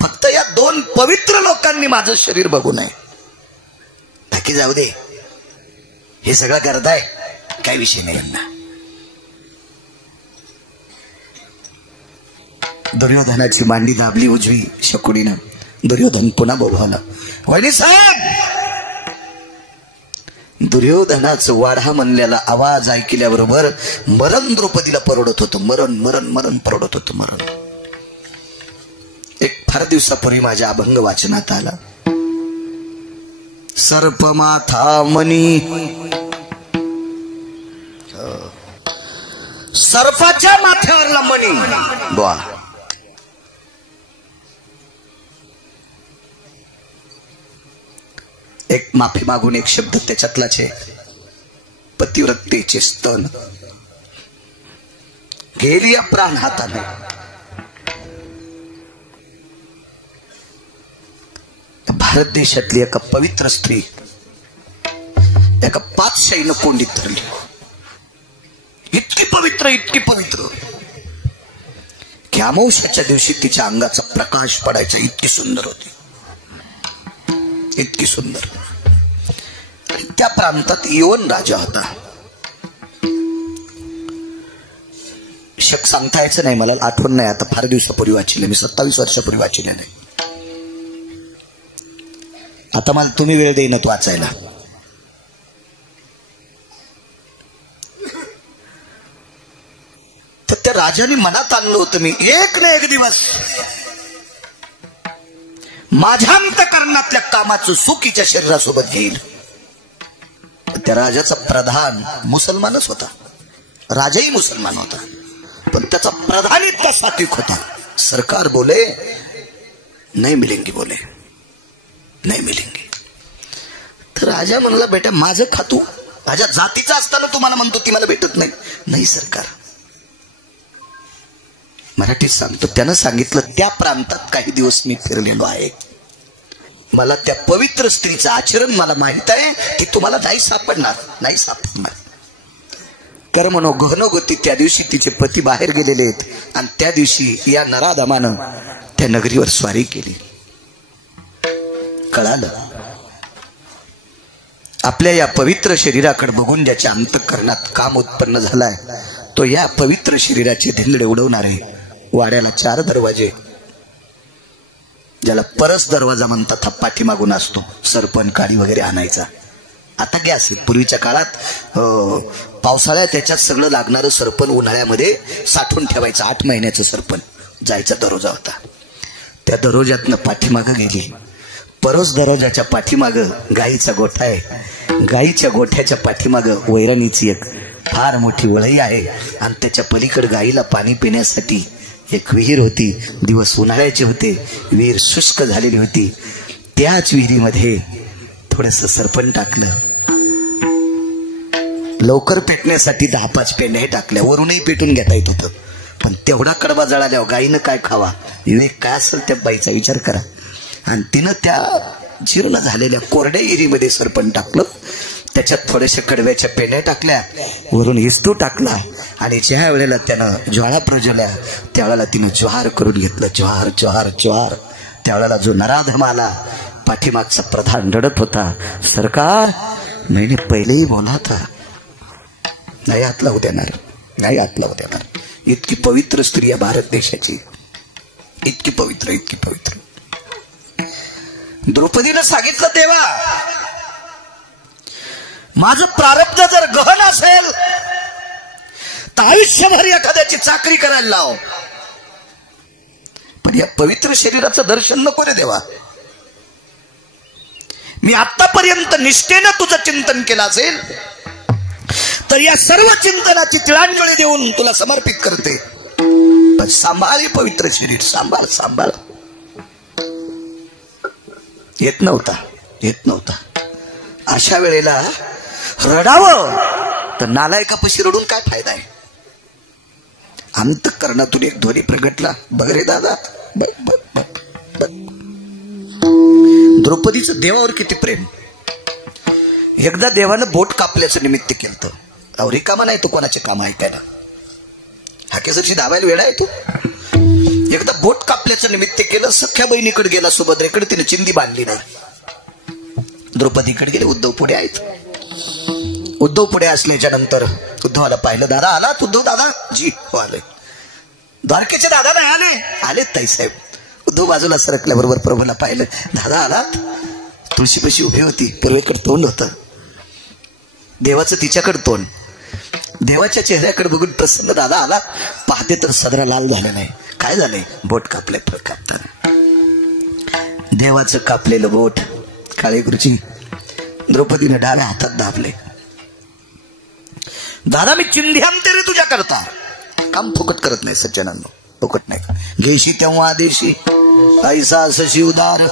फक्त या 2 पवित्र लोकांनी माझं शरीर बघू नये, बाकी जाऊ दे, हे सगळं करताय, काय विषय नाही यांना. दुर्योधनाची मांडी दाबली उजवी शकुनीनं. दुर्योधन पुन्हा बोलवलं, वहिनी साहेब. दुर्योधनाचं वाढा म्हणलेला आवाज ऐकल्याबरोबर मरण द्रौपदीला परवडत होतं. मरण मरण मरण परवडत होतं, मरण. एक फार दिवसापूर्वी माझ्या अभंग वाचनात आला. सर्पमाथा मणी, सर्पाच्या माथ्यावरला मणी. बा, एक माफी मागून एक शब्द त्याच्यातलाच आहे. पतिव्रतेचे स्तन गेली या प्राण हाताने. भारत देशातली एका पवित्र स्त्री एका 5 शाईनं कोंडीत धरली. इतकी पवित्र, इतकी पवित्र की अमावस्याच्या दिवशी तिच्या अंगाचा प्रकाश पडायचा. इतकी सुंदर होती, इतकी सुंदर. त्या प्रांतात यवन राजा होता. शक सांगता यायचं नाही, मला आठवण नाही आता, फार दिवसापूर्वी वाचले मी, 27 वर्षापूर्वी वाचले नाही. आता मला तुम्ही वेळ देईनात वाचायला. तर त्या राजाने मनात आणलं होतं, मी एक ना एक दिवस माझ्या अंतःकरणातल्या कामाचं सुख हिच्या शरीरासोबत घेईल. त्या राजाचा प्रधान मुसलमानच होता, राजाही मुसलमान होता, पण त्याचा प्रधान इतका सात्विक होता. सरकार बोले नाही मिलेंगी, बोले नाही मिलेंगी. तर राजा म्हणला, बेटा माझं खातू माझ्या जातीचा असताना तुम्हाला म्हणतो ती मला भेटत नाही. नाही सरकार, मराठीत सांगतो. त्यानं सांगितलं, त्या प्रांतात काही दिवस मी फिरलेलो आहे, मला त्या पवित्र स्त्रीचं आचरण मला माहित आहे, की तुम्हाला नाही सापडणार, नाही सापडणार. कर्मनो गहनोगती. त्या दिवशी तिचे पती बाहेर गेलेले आहेत आणि त्या दिवशी या नराधमानं त्या नगरीवर स्वारी केली. कळालं, आपल्या या पवित्र शरीराकडे बघून ज्याच्या अंतःकरणात काम उत्पन्न झालाय, तो या पवित्र शरीराचे धिंगडे उडवणार आहे. वाड्याला 4 दरवाजे, ज्याला परस दरवाजा म्हणतात, हा पाठीमागून असतो. सरपण काडी वगैरे आणायचा. आता गॅस, पूर्वीच्या काळात पावसाळ्यात त्याच्यात सगळं लागणारं सरपण उन्हाळ्यामध्ये साठवून ठेवायचं. 8 महिन्याचं सरपण जायचा दरोजा होता. त्या दरोज्यातनं पाठीमागं गेली. परस दरोजाच्या पाठीमागं गाईचा गोठा आहे. गाईच्या गोठ्याच्या पाठीमागं वैरणीची एक फार मोठी वळई आहे आणि त्याच्या पलीकडे गाईला पाणी पिण्यासाठी एक विहीर होती. दिवस उन्हाळ्याचे होते, विहीर शुष्क झालेली होती. त्याच विहिरीमध्ये थोडंसं सरपण टाकलं. लवकर पेटण्यासाठी 10-5 पेंड्या टाकल्या. वरूनही पेटून घेता येत होतं, पण तेवढा कडबा जळाल्यावर गाईनं काय खावा? विवेक काय असेल त्या बाईचा विचार करा. आणि तिनं त्या जीर्ण झालेल्या कोरड्या इरीमध्ये सरपण टाकलं, त्याच्यात थोड्याशा कडव्याच्या पेण्या टाकल्या, वरून इस्तू टाकला आणि ज्या वेळेला त्यानं ज्वाळा प्रज्वल्या त्यावेळेला तिनं ज्वार करून घेतलं, ज्वार ज्वार ज्वार. त्यावेळेला जो नराधम आला, पाठीमागचा प्रधान रडत होता, सरकार मैंने पहिलेही बोला था, नाही हात लावू देणार, नाही हात लावू देणार. इतकी पवित्र स्त्री आहे भारत देशाची, इतकी पवित्र, इतकी पवित्र. द्रौपदीनं सांगितलं, देवा माझं प्रारब्ध जर गहन असेल तर आयुष्यभर एखाद्याची चाकरी करायला लाव, पण या पवित्र शरीराचं दर्शन नको रे देवा. मी आतापर्यंत निष्ठेनं तुझं चिंतन केलं असेल तर या सर्व चिंतनाची तिळांजली देऊन तुला समर्पित करते, पण सांभाळ पवित्र शरीर, सांभाळ सांभाळ. येत नव्हता. अशा वेळेला रडावं तर नालायकापाशी रडून काय फायदा आहे. अंतःकरणातून एक ध्वनी प्रगटला, बघ रे दादा, बघ बघ बघ बघ. द्रौपदीचं देवावर किती प्रेम. एकदा देवानं बोट कापल्याचं निमित्त केलं, अहो रिकामा नाही तो कोणाचे काम ऐकायला, हाकेसरशी धावायला वेळा आहे तो. एकदा बोट कापल्याचं निमित्त केलं, सख्या बहिणीकडे गेला, सुभद्रेकडे, तिने चिंदी बांधली नाही. द्रौपदीकडे गेले, उद्धव पुढे आहेत. उद्धव पुढे असल्याच्या नंतर उद्धवाला पाहिलं, दादा आलात उद्धव दादा? जी हो आले. द्वारकेचे दादा नाही आले? आलेत ताईसाहेब. उद्धव बाजूला सरकल्याबरोबर प्रभूला पाहिलं, दादा आलात? तुळशीपाशी उभी होती, पूर्वेकडे तोंड होतं, देवाचं तिच्याकडे तोंड. देवाच्या चेहऱ्याकडे बघून प्रसन्न, दादा आला? पाहते तर सदरा लाल झाला नाही. काय झालंय? बोट कापलंय. फळ कापताना देवाचं कापलेलं बोट काळे गुरुजी द्रौपदीने डाव्या हातात दाबले. दादा मी चिंधी आणते रे तुझ्या करता. काम फुकट करत नाही सज्जनांनो, फुकट नाही. घेशी तेव्हा देशी, ऐसा असशी उदार.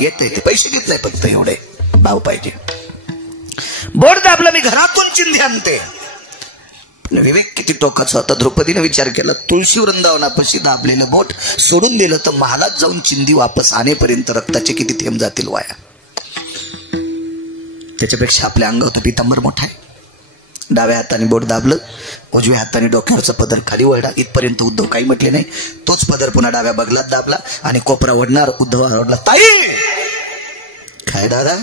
येते ते पैसे घेत नाही, फक्त एवढे भाव पाहिजे. बोट दाबलं, मी घरातून चिंधी आणते. विवेक किती टोकाचा होता. द्रौपदीने विचार केला, तुळशी वृंदावनापाशी दाबलेलं बोट सोडून दिलं तर महालात जाऊन चिंधी वापस आणेपर्यंत रक्ताचे किती थेंब जातील वाया. त्याच्यापेक्षा आपल्या अंगावर पितांबर मोठा आहे. डाव्या हाताने बोट दाबलं, उजव्या हाताने डोक्यावरचा पदर खाली वळला. इथपर्यंत उद्धव काही म्हटले नाही. तोच पदर पुन्हा डाव्या बगलात दाबला आणि कोपरा ओढणार. उद्धव ओढला, ताई काय दादा?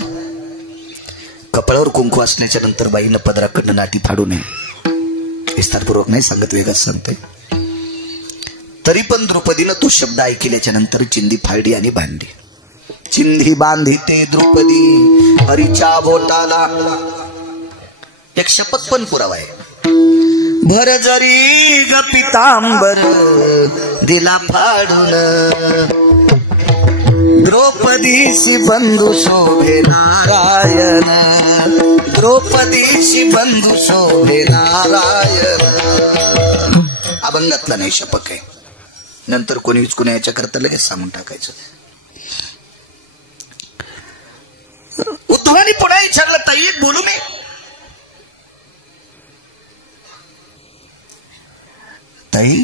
कपाळावर कुंकू असल्याच्या नंतर बाईनं पदराकडनं नाटी फाडू नये. विस्तारपूर्वक नाही सांगत, वेगात सांगते. तरी पण द्रौपदीनं तो शब्द ऐकल्याच्या नंतर चिंधी फाडली आणि बांधली. चिंधी बांधिते द्रौपदी हरीच्या बोटाला. एक शपथ पण पुरावा आहे. भर जरी ग पितांबर दिला फाडून, द्रौपदीशी बंधू शोभे नारायण, द्रौपदीशी बंधू शोभे नारायण. अभंगातला नाही, शपक आहे. नंतर कोणीच कोणी याच्या करता लगेच सांगून टाकायचं. उद्धवानी पुन्हा विचारलं, ताई बोलू मी? ताई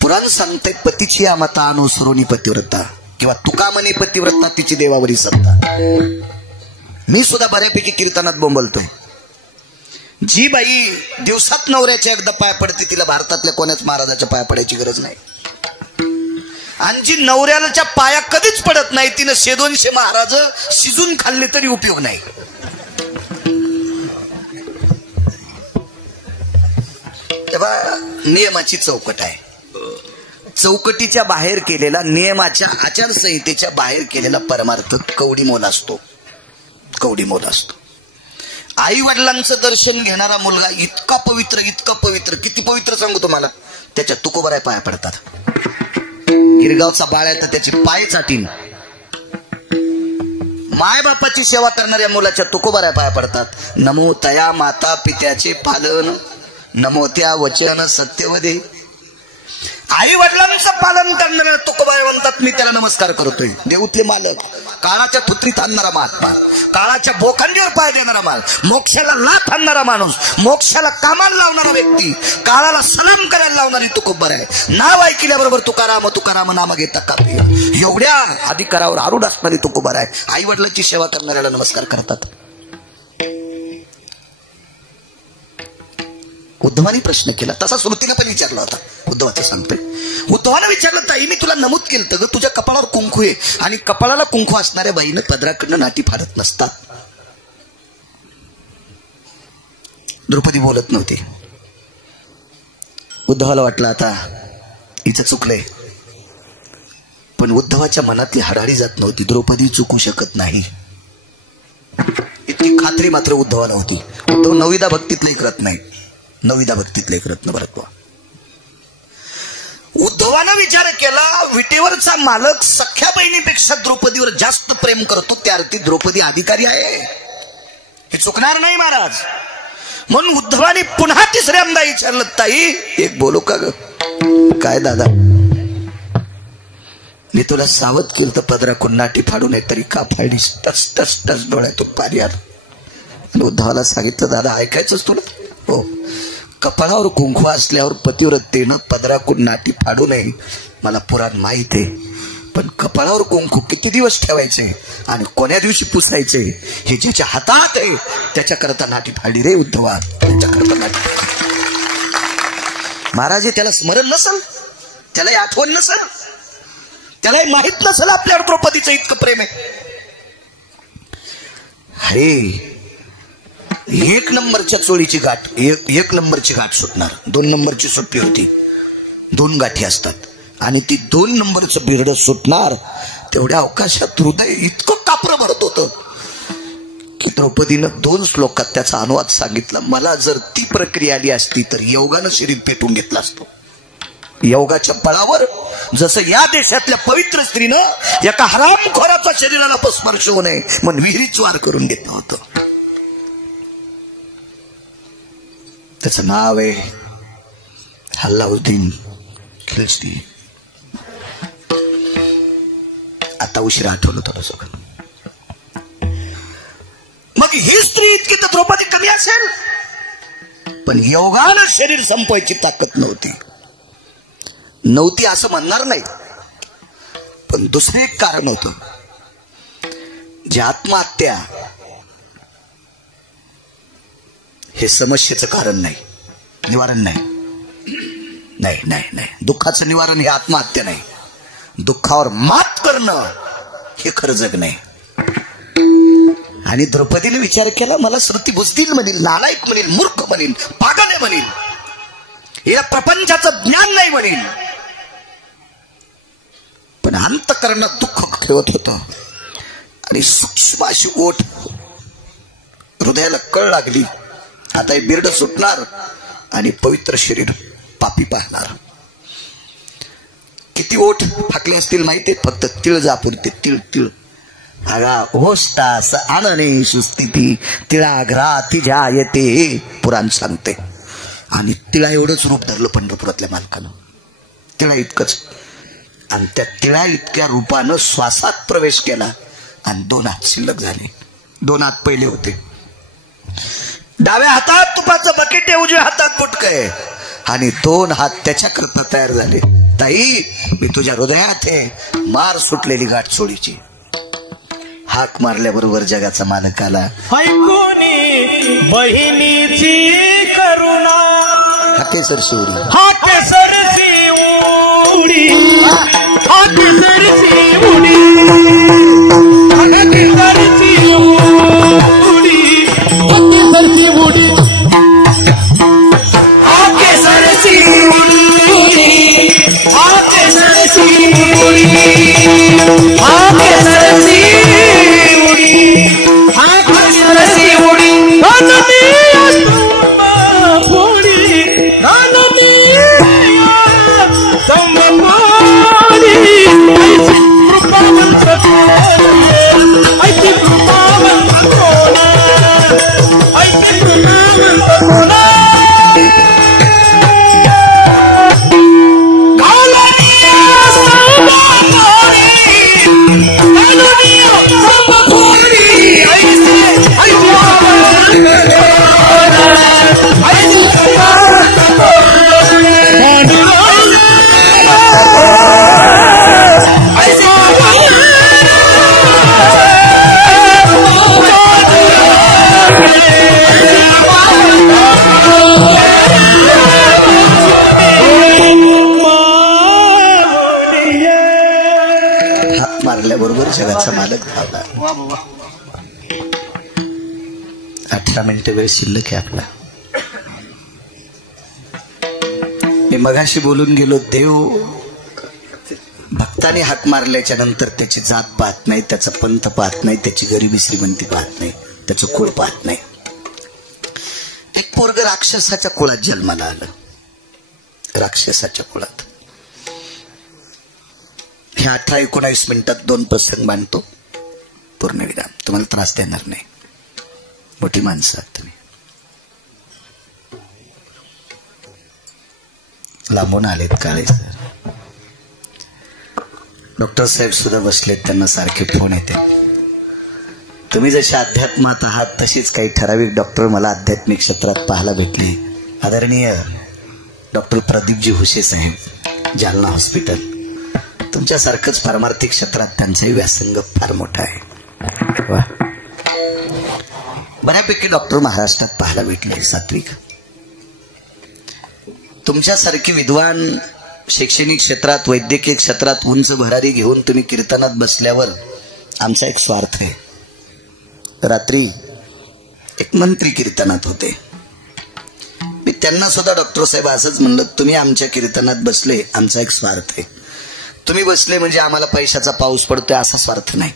पुराण सांगते, पतीची आमता अनुसरुणी पतिव्रता, किंवा तुका म्हणे पतिव्रता तिची देवावरी सत्ता. मी सुद्धा बऱ्यापैकी कीर्तनात बोंबलतोय. जी बाई दिवसात नवऱ्याच्या एकदा पाय पडते, तिला भारतातल्या कोणाच महाराजाच्या पाया पडायची गरज नाही. आणि जी नवऱ्याच्या पाया कधीच पडत नाही, तिनं 100-200 महाराज शिजून खाल्ले तरी उपयोग नाही. तेव्हा नियमाची चौकट आहे. चौकटीच्या बाहेर केलेला, नियमाच्या आचारसंहितेच्या बाहेर केलेला परमार्थ कवडी मोल असतो, कवडी मोल असतो. आई वडिलांचं दर्शन घेणारा मुलगा इतका पवित्र, इतका पवित्र, किती पवित्र सांगू तुम्हाला. त्याच्या तुकोबराय पाया पडतात. गिरगावचा बाळ आहे तर त्याचे पाय चाटीन. मायबापाची सेवा करणाऱ्या मुलाच्या तुकोबराय पाया पडतात. नमो तया माता पित्याचे पालन, नमो त्या वचन सत्यवदे. आई वडिलांचं पालन करणाऱ्या तुकोबाई म्हणतात, मी त्याला नमस्कार करतोय. देऊतले मालक काळाच्या थुत्रीत आणणारा महात्मा, काळाच्या बोखंडीवर पाय देणारा माणूस, मोक्षाला लाथ आणणारा माणूस, मोक्षाला कामाला लावणारा व्यक्ती, काळाला सलाम करायला लावणारी तुकोबर आहे. नाव ऐकल्याबरोबर तुकाराम तुकाराम नाम घेता कापी, एवढ्या अधिकारावर आरूढ असणारी तुकोबर आहे. आई वडिलांची सेवा करणाऱ्याला नमस्कार करतात. उद्धवानी प्रश्न केला, तसा श्रुतीने पण विचारला होता. उद्धवाचं सांगतोय, उद्धवानं विचारलं, ताई मी तुला नमूद केलं ग तुझ्या कपाळावर कुंकू आहे, आणि कपाळाला कुंकू असणाऱ्या बाईनं पदराकडनं नाटी फाडत नसतात. द्रौपदी बोलत नव्हती. उद्धवाला वाटलं आता हिचं चुकलंय, पण उद्धवाच्या मनातली हराळी जात नव्हती. द्रौपदी चुकू शकत नाही इतकी खात्री मात्र उद्धवाला होती. उद्धव नवविधा भक्तीतलंही करत नाही, नवविधा भक्तीतले एक रत्न भरतो. उद्धवानं विचार केला, विटेवरचा मालक सख्या बहिणीपेक्षा द्रौपदीवर जास्त प्रेम करतो, त्या अर्थी द्रौपदी अधिकारी आहे, हे चुकणार नाही महाराज. म्हणून उद्धवाने पुन्हा तिसऱ्यांदा विचारलं, ताई एक बोलू का ग? काय दादा, मी तुला सावध केलं तर पदराकडून नाटी फाडू नये, तरी का फाडलीस? टच टच टच डोळ्यातून पाणी आलं. आणि उद्धवाला सांगितलं, दादा ऐकायचंच तुला? हो. कपाळावर कुंकू असल्यावर पतिव्रतेनं पदराकडून नाटी फाडू नये मला पुराण माहित आहे, पण कपाळावर कुंकू किती दिवस ठेवायचे आणि कोण्या दिवशी पुसायचे हे ज्याच्या हातात आहे त्याच्याकरता नाटी फाडली रे उद्धवा, त्याच्याकरता नाटी. महाराज त्याला स्मरण नसल, त्यालाही आठवण नसल, त्यालाही माहित नसल आपल्यावर द्रौपदीचं इतकं प्रेम आहे. अरे एक नंबरच्या चोळीची गाठ, एक नंबरची गाठ सुटणार, 2 नंबरची सुट्टी होती. 2 गाठी असतात आणि ती 2 नंबरचं बिरड सुटणार तेवढ्या अवकाशात हृदय इतकं कापरं भरत होतं की द्रौपदीनं 2 श्लोकात त्याचा अनुवाद सांगितला. मला जर ती प्रक्रिया आली असती तर योगानं शरीर पेटून घेतलं असतो. योगाच्या बळावर जसं या देशातल्या पवित्र स्त्रीनं एका हरामखोराच्या शरीराला स्पर्श होऊ नये म्हणून विहिरीच वार करून घेतलं होतं. त्याचं नाव आहे अल्लाउद्दीन खिलजी. आता उशिरा आठवलं थोडं सगळं. मग ही स्त्री इतकी तर द्रौपदी कमी असेल, पण योगानं शरीर संपवायची ताकद नव्हती असं म्हणणार नाही, पण दुसरे एक कारण होतं. जे आत्महत्या हे समस्येचं कारण नाही, निवारण नाही. नाही नाही नाही, दुःखाचं निवारण हे आत्महत्या नाही, दुःखावर मात करणं हे खरं जग नाही. आणि द्रौपदीने विचार केला, मला श्रुती बुजदिल म्हणेल, नालायक म्हणेल, मूर्ख म्हणेल, पागल आहे म्हणेल, या प्रपंचाचं ज्ञान नाही म्हणेल, पण अंतःकरणात दुःख ठेवत होतं. आणि सूक्ष्म अशी ओठ हृदयाला कळ लागली, आता हे बिरड सुटणार आणि पवित्र शरीर पापी पाहणार. किती ओठ फाकले असतील माहितीये? फक्त तिळ जापुरते, तिळ तिळ. अगा होस्तास आणणे सुस्थिती तिळाग्राती जायते, पुराण सांगते. आणि तिळा एवढंच रूप धरलं पंढरपुरातल्या मालकानं, तिळा इतकंच. आणि त्या तिळा इतक्या रूपानं श्वासात प्रवेश केला आणि 2 हात शिल्लक झाले. 2 हात पहिले होते, डाव्या हातात तुपाचं बकेट आहे, उजव्या हातात पुटक आहे, आणि 2 हात त्याच्याकरता तयार झाले. ताई मी तुझ्या हृदयात आहे, मार सुटलेली गाठ सोडीची. हाक मारल्याबरोबर जगाचा मालक आला. ऐकोनी बहिणीची करुणा, हाके सरशी उडी, हाके सरशी उडी, हाके सरशी उडी, हाके सरशी उडी, हाके सरशी उडी, हाके सरशी उडी, हाके सरशी उडी, हाके सरशी उडी, हाके सरशी उडी, रानती पोळी, रानती संगपोळी, ऐसी कृपावंत कोणा, ऐसी कृपावंत कोणा. गावला गावाचा मालक धावला. 18 मिनिटं वेळ शिल्लक आहे आपला. मी मगाशी बोलून गेलो, देव भक्ताने हाक मारल्याच्या नंतर त्याची जात पाहत नाही, त्याचा पंथ पाहत नाही, त्याची गरिबी श्रीमंती पाहत नाही, त्याचं कुळ पाहत नाही. एक पोरग राक्षसाच्या कुळात जन्माला आलं, राक्षसाच्या कुळात. हे 18-19 मिनिटात 2 प्रसंग मांडतो, पूर्ण विराम. तुम्हाला त्रास देणार नाही, मोठी माणसं आहात तुम्ही. लांबून आलेत काळे सर. डॉक्टर साहेब सुद्धा बसलेत, त्यांना सारखे फोन येते. तुम्ही जसे अध्यात्मात आहात तशीच काही ठराविक डॉक्टर मला आध्यात्मिक क्षेत्रात पाहायला भेटले. आदरणीय डॉक्टर प्रदीपजी हुशे साहेब, जालना हॉस्पिटल. तुमच्यासारखंच पारमार्थिक क्षेत्रात त्यांचाही व्यासंग फार मोठा आहे. बऱ्यापैकी डॉक्टर महाराष्ट्रात पाहायला भेटले, सात्विक. तुमच्यासारखी विद्वान शैक्षणिक क्षेत्रात, वैद्यकीय क्षेत्रात उंच भरारी घेऊन तुम्ही कीर्तनात बसल्यावर आमचा एक स्वार्थ आहे. रात्री एक मंत्री कीर्तनात होते. मी त्यांना सुद्धा डॉक्टर साहेब असंच म्हणलं, तुम्ही आमच्या कीर्तनात बसले, आमचा एक स्वार्थ आहे. तुम्ही बसले म्हणजे आम्हाला पैशाचा पाऊस पडतोय असा स्वार्थ नाही.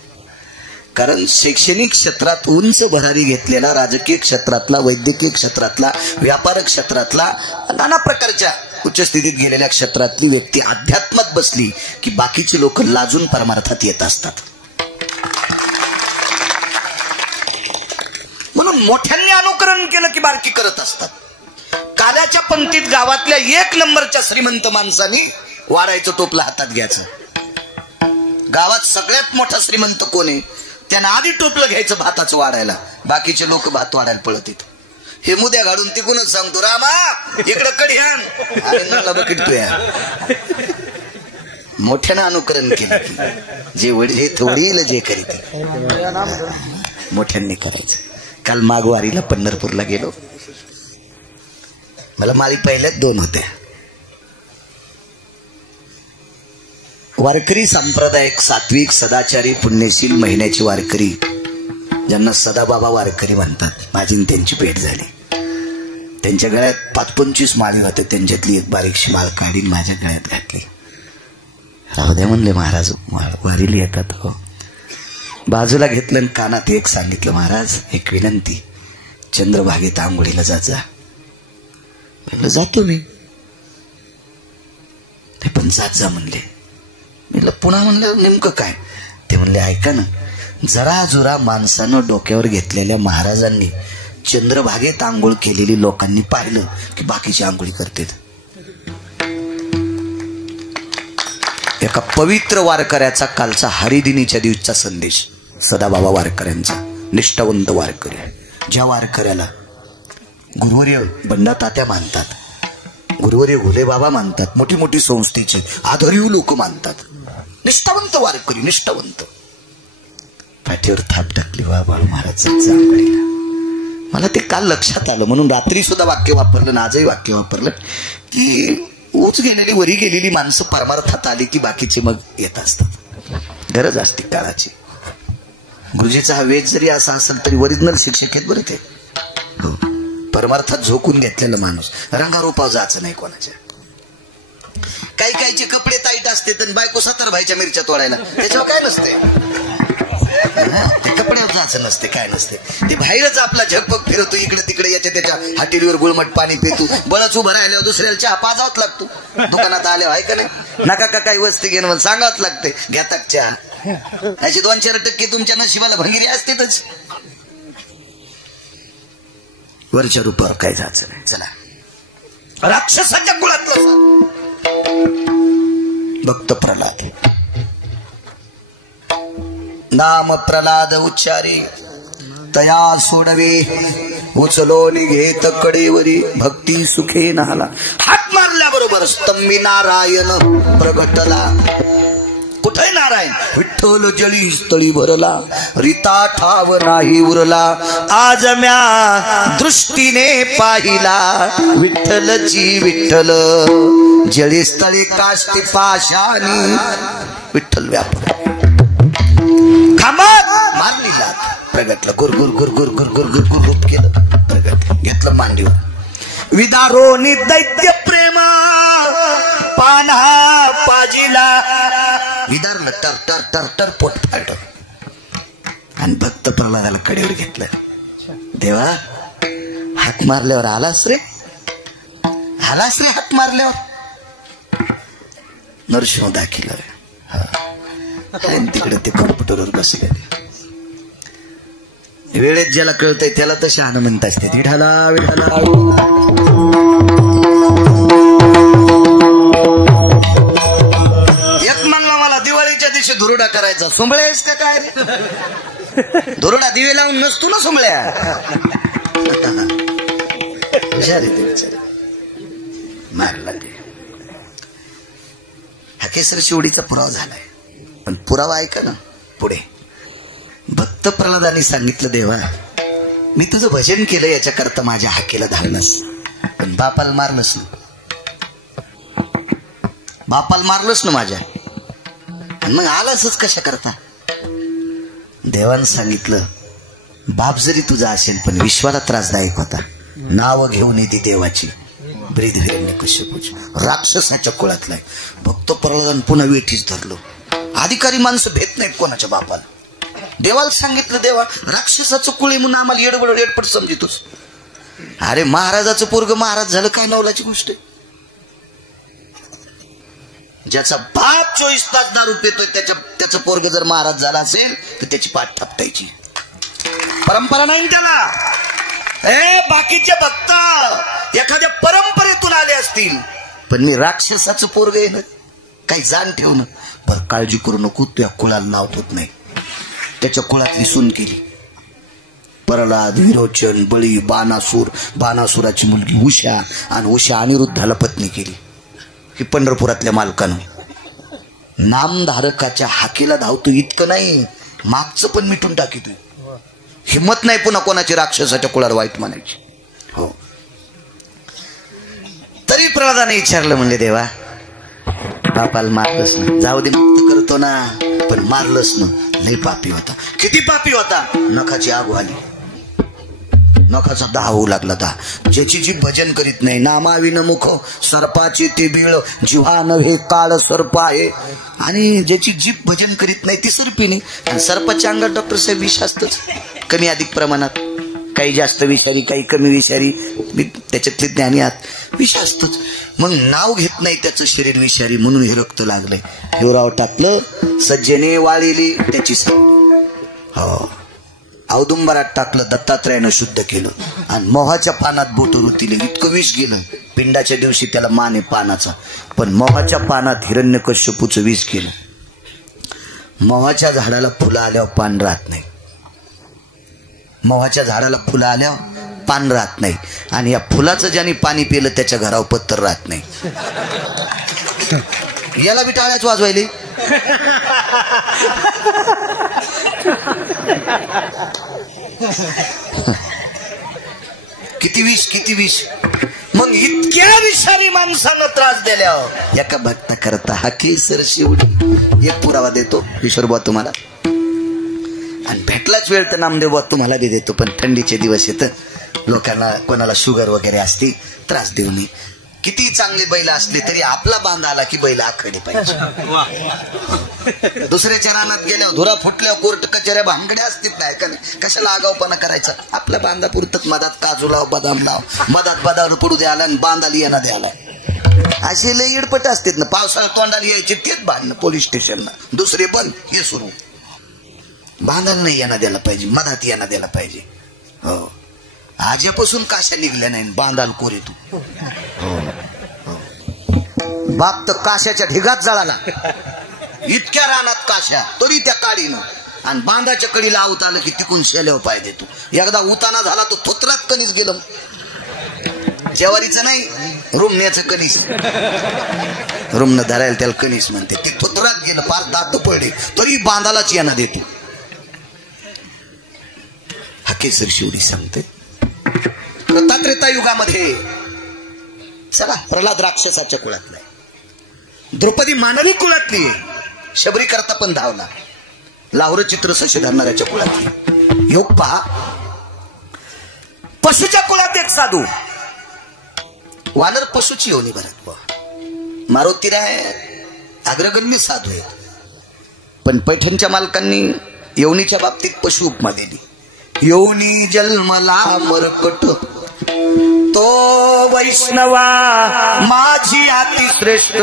कारण शैक्षणिक क्षेत्रात उंच भरारी घेतलेला, राजकीय क्षेत्रातला, वैद्यकीय क्षेत्रातला, व्यापार क्षेत्रातला, नाना प्रकारच्या उच्च स्थितीत गेलेल्या क्षेत्रातली व्यक्ती अध्यात्मात बसली की बाकीचे लोक लाजून परमार्थात येत असतात. म्हणून मोठ्यांनी अनुकरण केलं की बारकी करत असतात. काल्याच्या पंक्तीत गावातल्या 1 नंबरच्या श्रीमंत माणसानी वाढायचं टोपलं हातात घ्यायचं. गावात सगळ्यात मोठा श्रीमंत कोण आहे, त्यानं आधी टोपलं घ्यायचं भाताचं वाढायला. बाकीचे लोक भात वाढायला पळत येत. हे मुद्या घालून तिकूनच सांगतो, रामा इकडे कडी आण, मला बकेट तुया. मोठ्यानं अनुकरण केलं. जे वडील जे करीत मोठ्यांनी करायचं. काल माघवारीला पंढरपूरला गेलो. मला माळी पहिल्याच 2 होत्या. वारकरी संप्रदायिक, सात्विक, सदाचारी, पुण्यशील महिन्याची वारकरी, ज्यांना सदाबाबा वारकरी म्हणतात, माझी त्यांची भेट झाली. त्यांच्या गळ्यात 25-25 माळी होते. त्यांच्यातली एक बारीकशी माळ काढीन माझ्या गळ्यात घातली. राहू द्या म्हणले, महाराज वारीला येतात हो. बाजूला घेतलं आणि कानात एक सांगितलं, महाराज एक विनंती, चंद्रभागेत आंघोळीला जात जा. म्हणलं जातो मी. ते पण जात जा म्हणले. म्हणलं पुन्हा म्हणलं नेमकं काय? ते म्हणले ऐका ना, जरा जुरा माणसानं डोक्यावर घेतलेल्या महाराजांनी चंद्रभागेत आंघोळ केलेली लोकांनी पाहिलं की बाकीची आंघोळी करतात. एका पवित्र वारकऱ्याचा कालचा हरिदिनीच्या दिवसचा संदेश, सदाबाबा वारकऱ्यांचा, निष्ठावंत वारकरी. ज्या वारकऱ्याला गुरुवर्य बंडा तात्या मानतात, गुरुवर्य घुले बाबा मानतात, मोठी मोठी संस्थेचे आदरीव लोक मानतात, निष्ठावंत वारकरी, निष्ठावंत. पाठीवर थाप टाकली, वा बाळू महाराजांचा आंघोळीला. मला ते काल लक्षात आलं, म्हणून रात्री सुद्धा वाक्य वापरलं, आजही वाक्य वापरलं की ऊच गेलेली, वरी गेलेली माणसं परमार्थात आली की बाकीचे मग येत असतात. गरज असते काळाची. गुरुजीचा हा वेद जरी असा असेल तरी ओरिजिनल शिक्षक आहेत बरं ते. परमार्थात झोकून घेतलेला माणूस, रंगारूपाव जायचं नाही कोणाच्या. काही काहीचे कपडे टाईट असते तर बायको 70 भाईच्या मिरच्या तोडायला, त्याच्यावर काय नसते. कपड्यावर जायचं नसते, काय नसते. ते बाहेरच आपला झगपग फिरतो, इकडे तिकडे याच्या त्याच्या हाटेलीवर गुळमट पाणी पितो. बळच उभं राहिल्यावर दुसऱ्याला चहा पाजावंच लागतो. दुकानात आल्यावर आहे का नाही, नका का काही वस्ती घेणं म्हणून सांगावंच लागते, घेतात चहा. अशी 2-4% तुमच्या नशिबाला भंगिरी असतेच. वरच्या रूपावर काय जायचं नाही. चला, राक्षसाच्या कुळातलं भक्त प्रल्हाद. नाम प्रल्हाद उच्चारे तया सोडवे, उचलो निघेत कडेवरी, भक्ती सुखे नाला. हात मारल्याबरोबर स्तंभी नारायण प्रगटला. कुठे नारायण? विठ्ठल जळी स्थळी भरला, रीता ठाव नाही उरला. आज म्या दृष्टीने पाहिला, विठ्ठलची विठ्ठल जळी स्थळी काष्टी पाशानी. विठ्ठल व्यापार थांबत मारली लात प्रगटलं गुरगुर गुरगुर गुरगुर गुरगुर रूप केलं प्रगट घेतलं मांडीवर विदारोनी दैत्य प्रेम पाना पाजीला विदारलं टर टर टर टर पोट फाडलं आणि भक्त प्रल्हादाला कडेवर घेतलं देवा हाक मारल्यावर आलास रे हाक मारल्यावर नरसिंह दाखिला तिकडे ते कॉम्प्युटरवर बसले वेळेत ज्याला कळतंय त्याला तर शहाणं म्हणत असते विठाला विठाला एक म्हणला मला दिवाळीच्या दिवशी धुरुडा करायचा सोंबळ्यास का काय रे धुरुडा दिवे लावून नसतो ना सोंबळ्या मारला ते हा केसर शिवडीचा पुरावा झालाय पण पुरावा ऐका ना पुढे भक्त प्रल्हादाने सांगितलं देवा मी तुझं भजन केलं याच्याकरता माझ्या हाकेला धरलंस पण बापाला मारलंस ना माझ्या आणि मग आलासच कशा करता देवानं सांगितलं बाप जरी तुझा असेल पण विश्वाला त्रासदायक होता नाव घेऊन येते देवाची ब्रीद हिरण्यकश्यपूची राक्षसाच्या कुळातलाय भक्त प्रल्हादान पुन्हा वेठीच धरलो अधिकारी माणसं भेट नाहीत कोणाच्या बापाला देवाला सांगितलं देवा राक्षसाचं कुळे म्हणून आम्हाला येडपट समजितोस अरे महाराजाचं पोरग महाराज झालं काय नवलाची गोष्ट ज्याचा बाप 24 तास दारू पितोय त्याचं पोरग जर महाराज झाला असेल तर त्याची पाठ थापटायची परंपरा नाही त्याला बाकीचे भक्त एखाद्या परंपरेतून आले असतील पण मी राक्षसाचं पोरग आहे ना काही जाण ठेवणं पर काळजी करू नको त्या कुळाला लावत होत नाही त्याच्या कुळातली सून केली प्रल्हाद विरोचन बळी बाणासुराची मुलगी उषा आणि उषा अनिरुद्धाला पत्नी केली ही पंढरपुरातल्या मालकानं नामधारकाच्या हाकेला धावतो इतकं नाही मागचं पण मिटून टाकीतोय हिम्मत नाही पुन्हा कोणाची राक्षसाच्या कुळाला वाईट म्हणायची हो तरी प्रल्हादाने विचारलं म्हणले देवा बापाला मारलंच ना जाऊ दे मुक्त करतो ना पण मारलंच ना लई पापी होता किती पापी होता नखाची आग आली नखाचा दाह होऊ लागला ज्याची जी भजन करीत नाही नामाविन मुख सर्पाची ती बीळ जिव्हा नव्हे काळ सर्प आहे आणि ज्याची जीभ भजन करीत नाही ती सर्पी नाही आणि सर्पाच्या अंगात डॉक्टर साहेब विष असतच कमी अधिक प्रमाणात काही जास्त विषारी काही कमी विषारी त्याच्यातले ज्ञानी आहात विष असतच मग नाव घेत नाही त्याचं शरीर विषारी म्हणून हे रक्त लागलंय हिवराव टाकलं सज्जने वाळीली त्याची हो औदुंबरात टाकलं दत्तात्रयानं शुद्ध केलं आणि मोहाच्या पानात बोट रुतीले इतकं विष गेलं पिंडाच्या दिवशी त्याला मान आहे पानाचा पण मोहाच्या पानात हिरण्यकश्यपूचं विष केलं मोहाच्या झाडाला फुलं आल्यावर पान राहत नाही मोहाच्या झाडाला फुलं आल्यावर पान राहत नाही आणि या फुलाचं ज्याने पाणी पिलं त्याच्या घरावर पत्तर राहत नाही याला बी टाळ्याच वाजवायले किती विष मग इतक्या विषारी माणसानं त्रास दिल्यावर एका भक्ता करता हा केसर शिवडी एक पुरावा देतो किशोरबा तुम्हाला आणि भेटलाच वेळ तर नामदेव बा तुम्हाला बी देतो पण थंडीचे दिवस येतं लोकांना कोणाला शुगर वगैरे असते त्रास देऊ नये किती चांगले बैल असले तरी आपला बांधा आला की बैल आखडे पाहिजे दुसऱ्याच्या रानात गेल्यावर धुरा फुटल्यावर कोर्ट कचऱ्या भानगड्या असतील नाही का नाही कशाला आगावपणा करायचा आपल्या बांधा पुरतच मधात काजू लाव बदाम लाव मधात बदाम पडू द्याला आणि बांधाला येणं द्याला असे लय इडपट असतात ना पावसाळ्यात तोंडाला यायचे तेच बांधणं पोलीस स्टेशनला दुसरे बंद हे सुरू बांधाला नाही येणं द्यायला पाहिजे मधात येणं द्यायला पाहिजे हो आज्यापासून काशा निघल्या नाही बांधाल कोरे तू बाप तर काशाच्या ढिगात जळाला इतक्या रानात काशा तरी त्या काढीनं आणि बांधाच्या कडीला आवत आलं की तिकून शेल्यावर पाय देतो एकदा उताना झाला तो थोत्रात कणीस गेलं जेवारीचं नाही रुमण्याचं कणीस रुमनं धरायला त्याला कणीस म्हणते ते थोत्रात गेलं फार दात पडले तरी बांधालाच यांना देतो हा केसर शिवडी सांगते त्रेता युगामध्ये चला प्रल्हाद राक्षसाच्या कुळातला द्रौपदी मानवी कुळातली शबरी करता पण धावला लाहोर चित्र सशी धरणाऱ्याच्या कुळातली. योग पहा, पशुच्या कुळात एक साधू. वानर पशुची योनी भरत. मारुतीराय अग्रगण्य साधू आहेत, पण पैठणच्या मालकांनी योनीच्या बाबतीत पशु उपमा दिली. योनी जन्मला मरकट तो वैष्णवा माझी अति श्रेष्ठ.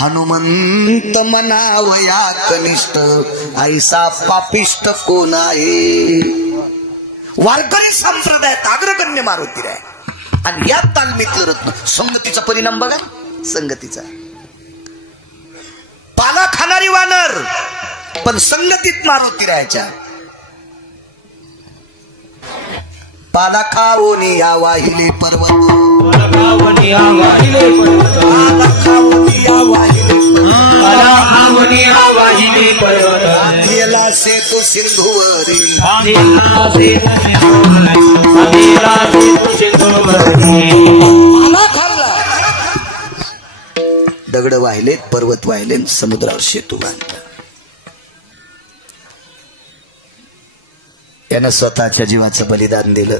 हनुमंत मनावया कनिष्ठ ऐसा पापिष्ट कोण आहे. वारकरी संप्रदायात अग्रगण्य मारुतीराय. आणि या तालमीतलं रत्न. संगतीचा परिणाम बघा, संगतीचा. पाला खाणारी वानर, पण संगतीत मारुतीरायच्या. पाला खाऊन या वाहिले पर्वत, पाला खाऊन या वाहिले पर्वत. गेला से तो सिंधुवरी, पाला खाल्ला. दगड वाहिले, पर्वत वाहिले, समुद्रावर सेतू बांधला. यानं स्वतःच्या जीवाचं बलिदान दिलं.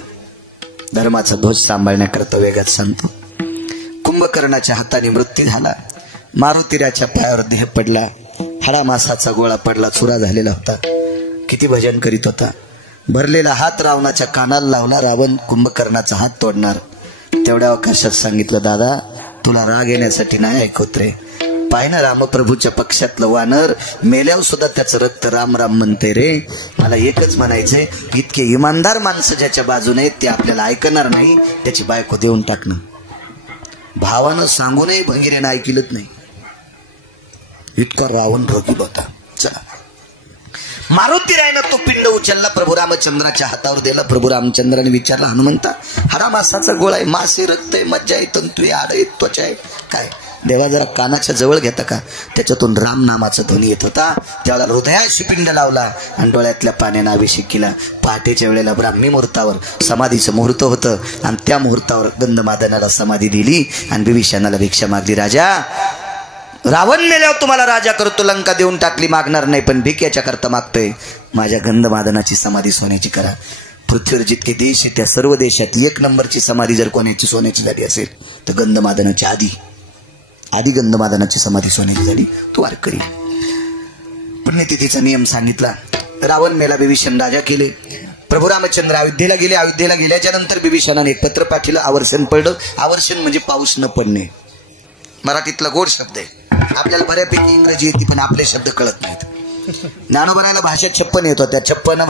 धर्माचा ध्वज सांभाळण्याकरता वेगात सांगतो. कुंभकर्णाच्या हाताने मृत्यू झाला. मारुतीराच्या पायावर देह पडला. हाडामासाचा गोळा पडला, चुरा झालेला होता. किती भजन करीत होता. भरलेला हात रावणाच्या कानाला लावला. रावण कुंभकर्णाचा हात तोडणार. तेवढ्या अवकाशात सांगितलं, दादा तुला राग येण्यासाठी नाही ऐकत रे. पाहिना रामप्रभूच्या पक्षातलं वानर मेल्यावर सुद्धा त्याचं रक्त राम राम म्हणते रे. मला एकच म्हणायचंय, इतके इमानदार माणसं ज्याच्या बाजूने ते आपल्याला ऐकणार नाही, त्याची बायको देऊन टाकणं. भावानं सांगूनही भंगिरेनं ऐकलंच नाही. इतका रावण रोगी होता. चला, मारुतीरायनं तो पिंड उचलला, प्रभू रामचंद्राच्या हातावर दिला. प्रभू रामचंद्राने विचारला, हनुमंता हा मासाचा गोळा आहे, मासे रक्त आहे, मज्जा आहे, तंतू आहे, आड आहे, त्वचा आहे, काय? देवा जरा कानाच्या जवळ घेता का? त्याच्यातून राम नामाचा ध्वनी येत होता. त्यावेळेला हृदयाशी पिंड लावला आणि डोळ्यातल्या पाण्यानं अभिषेक केला. पहाटेच्या वेळेला ब्राह्मी मुहूर्तावर समाधीचं मुहूर्त होतं आणि त्या मुहूर्तावर गंधमादनाला समाधी दिली आणि विभीषणाला भिक्षा मागली. राजा, रावण मेल्यावर तुम्हाला राजा करतो, लंका देऊन टाकली, मागणार नाही, पण भीक याच्या करता मागतोय. माझ्या गंधमादनाची समाधी सोन्याची करा. पृथ्वीवर जितके देश आहे त्या सर्व देशात एक नंबरची समाधी जर कोणाची सोन्याची झाली असेल तर गंधमादनाची आधी गंधमादनाची समाधी सोन्याची झाली, तो वारकरी. पुण्यतिथीचा नियम सांगितला. रावण मेला, विभीषण राजा केले. प्रभू रामचंद्र अयोध्येला गेले. अयोध्येला गेल्याच्या नंतर विभीषणाने एक पत्र पाठवलं. आवर्षण पडलं. आवर्षण म्हणजे पाऊस न पडणे. मराठीतला गोड शब्द आहे. आपल्याला बऱ्यापैकी इंग्रजी येते, पण आपले शब्द कळत नाहीत. ज्ञानोबाला भाषा 56 येत होत्या. 56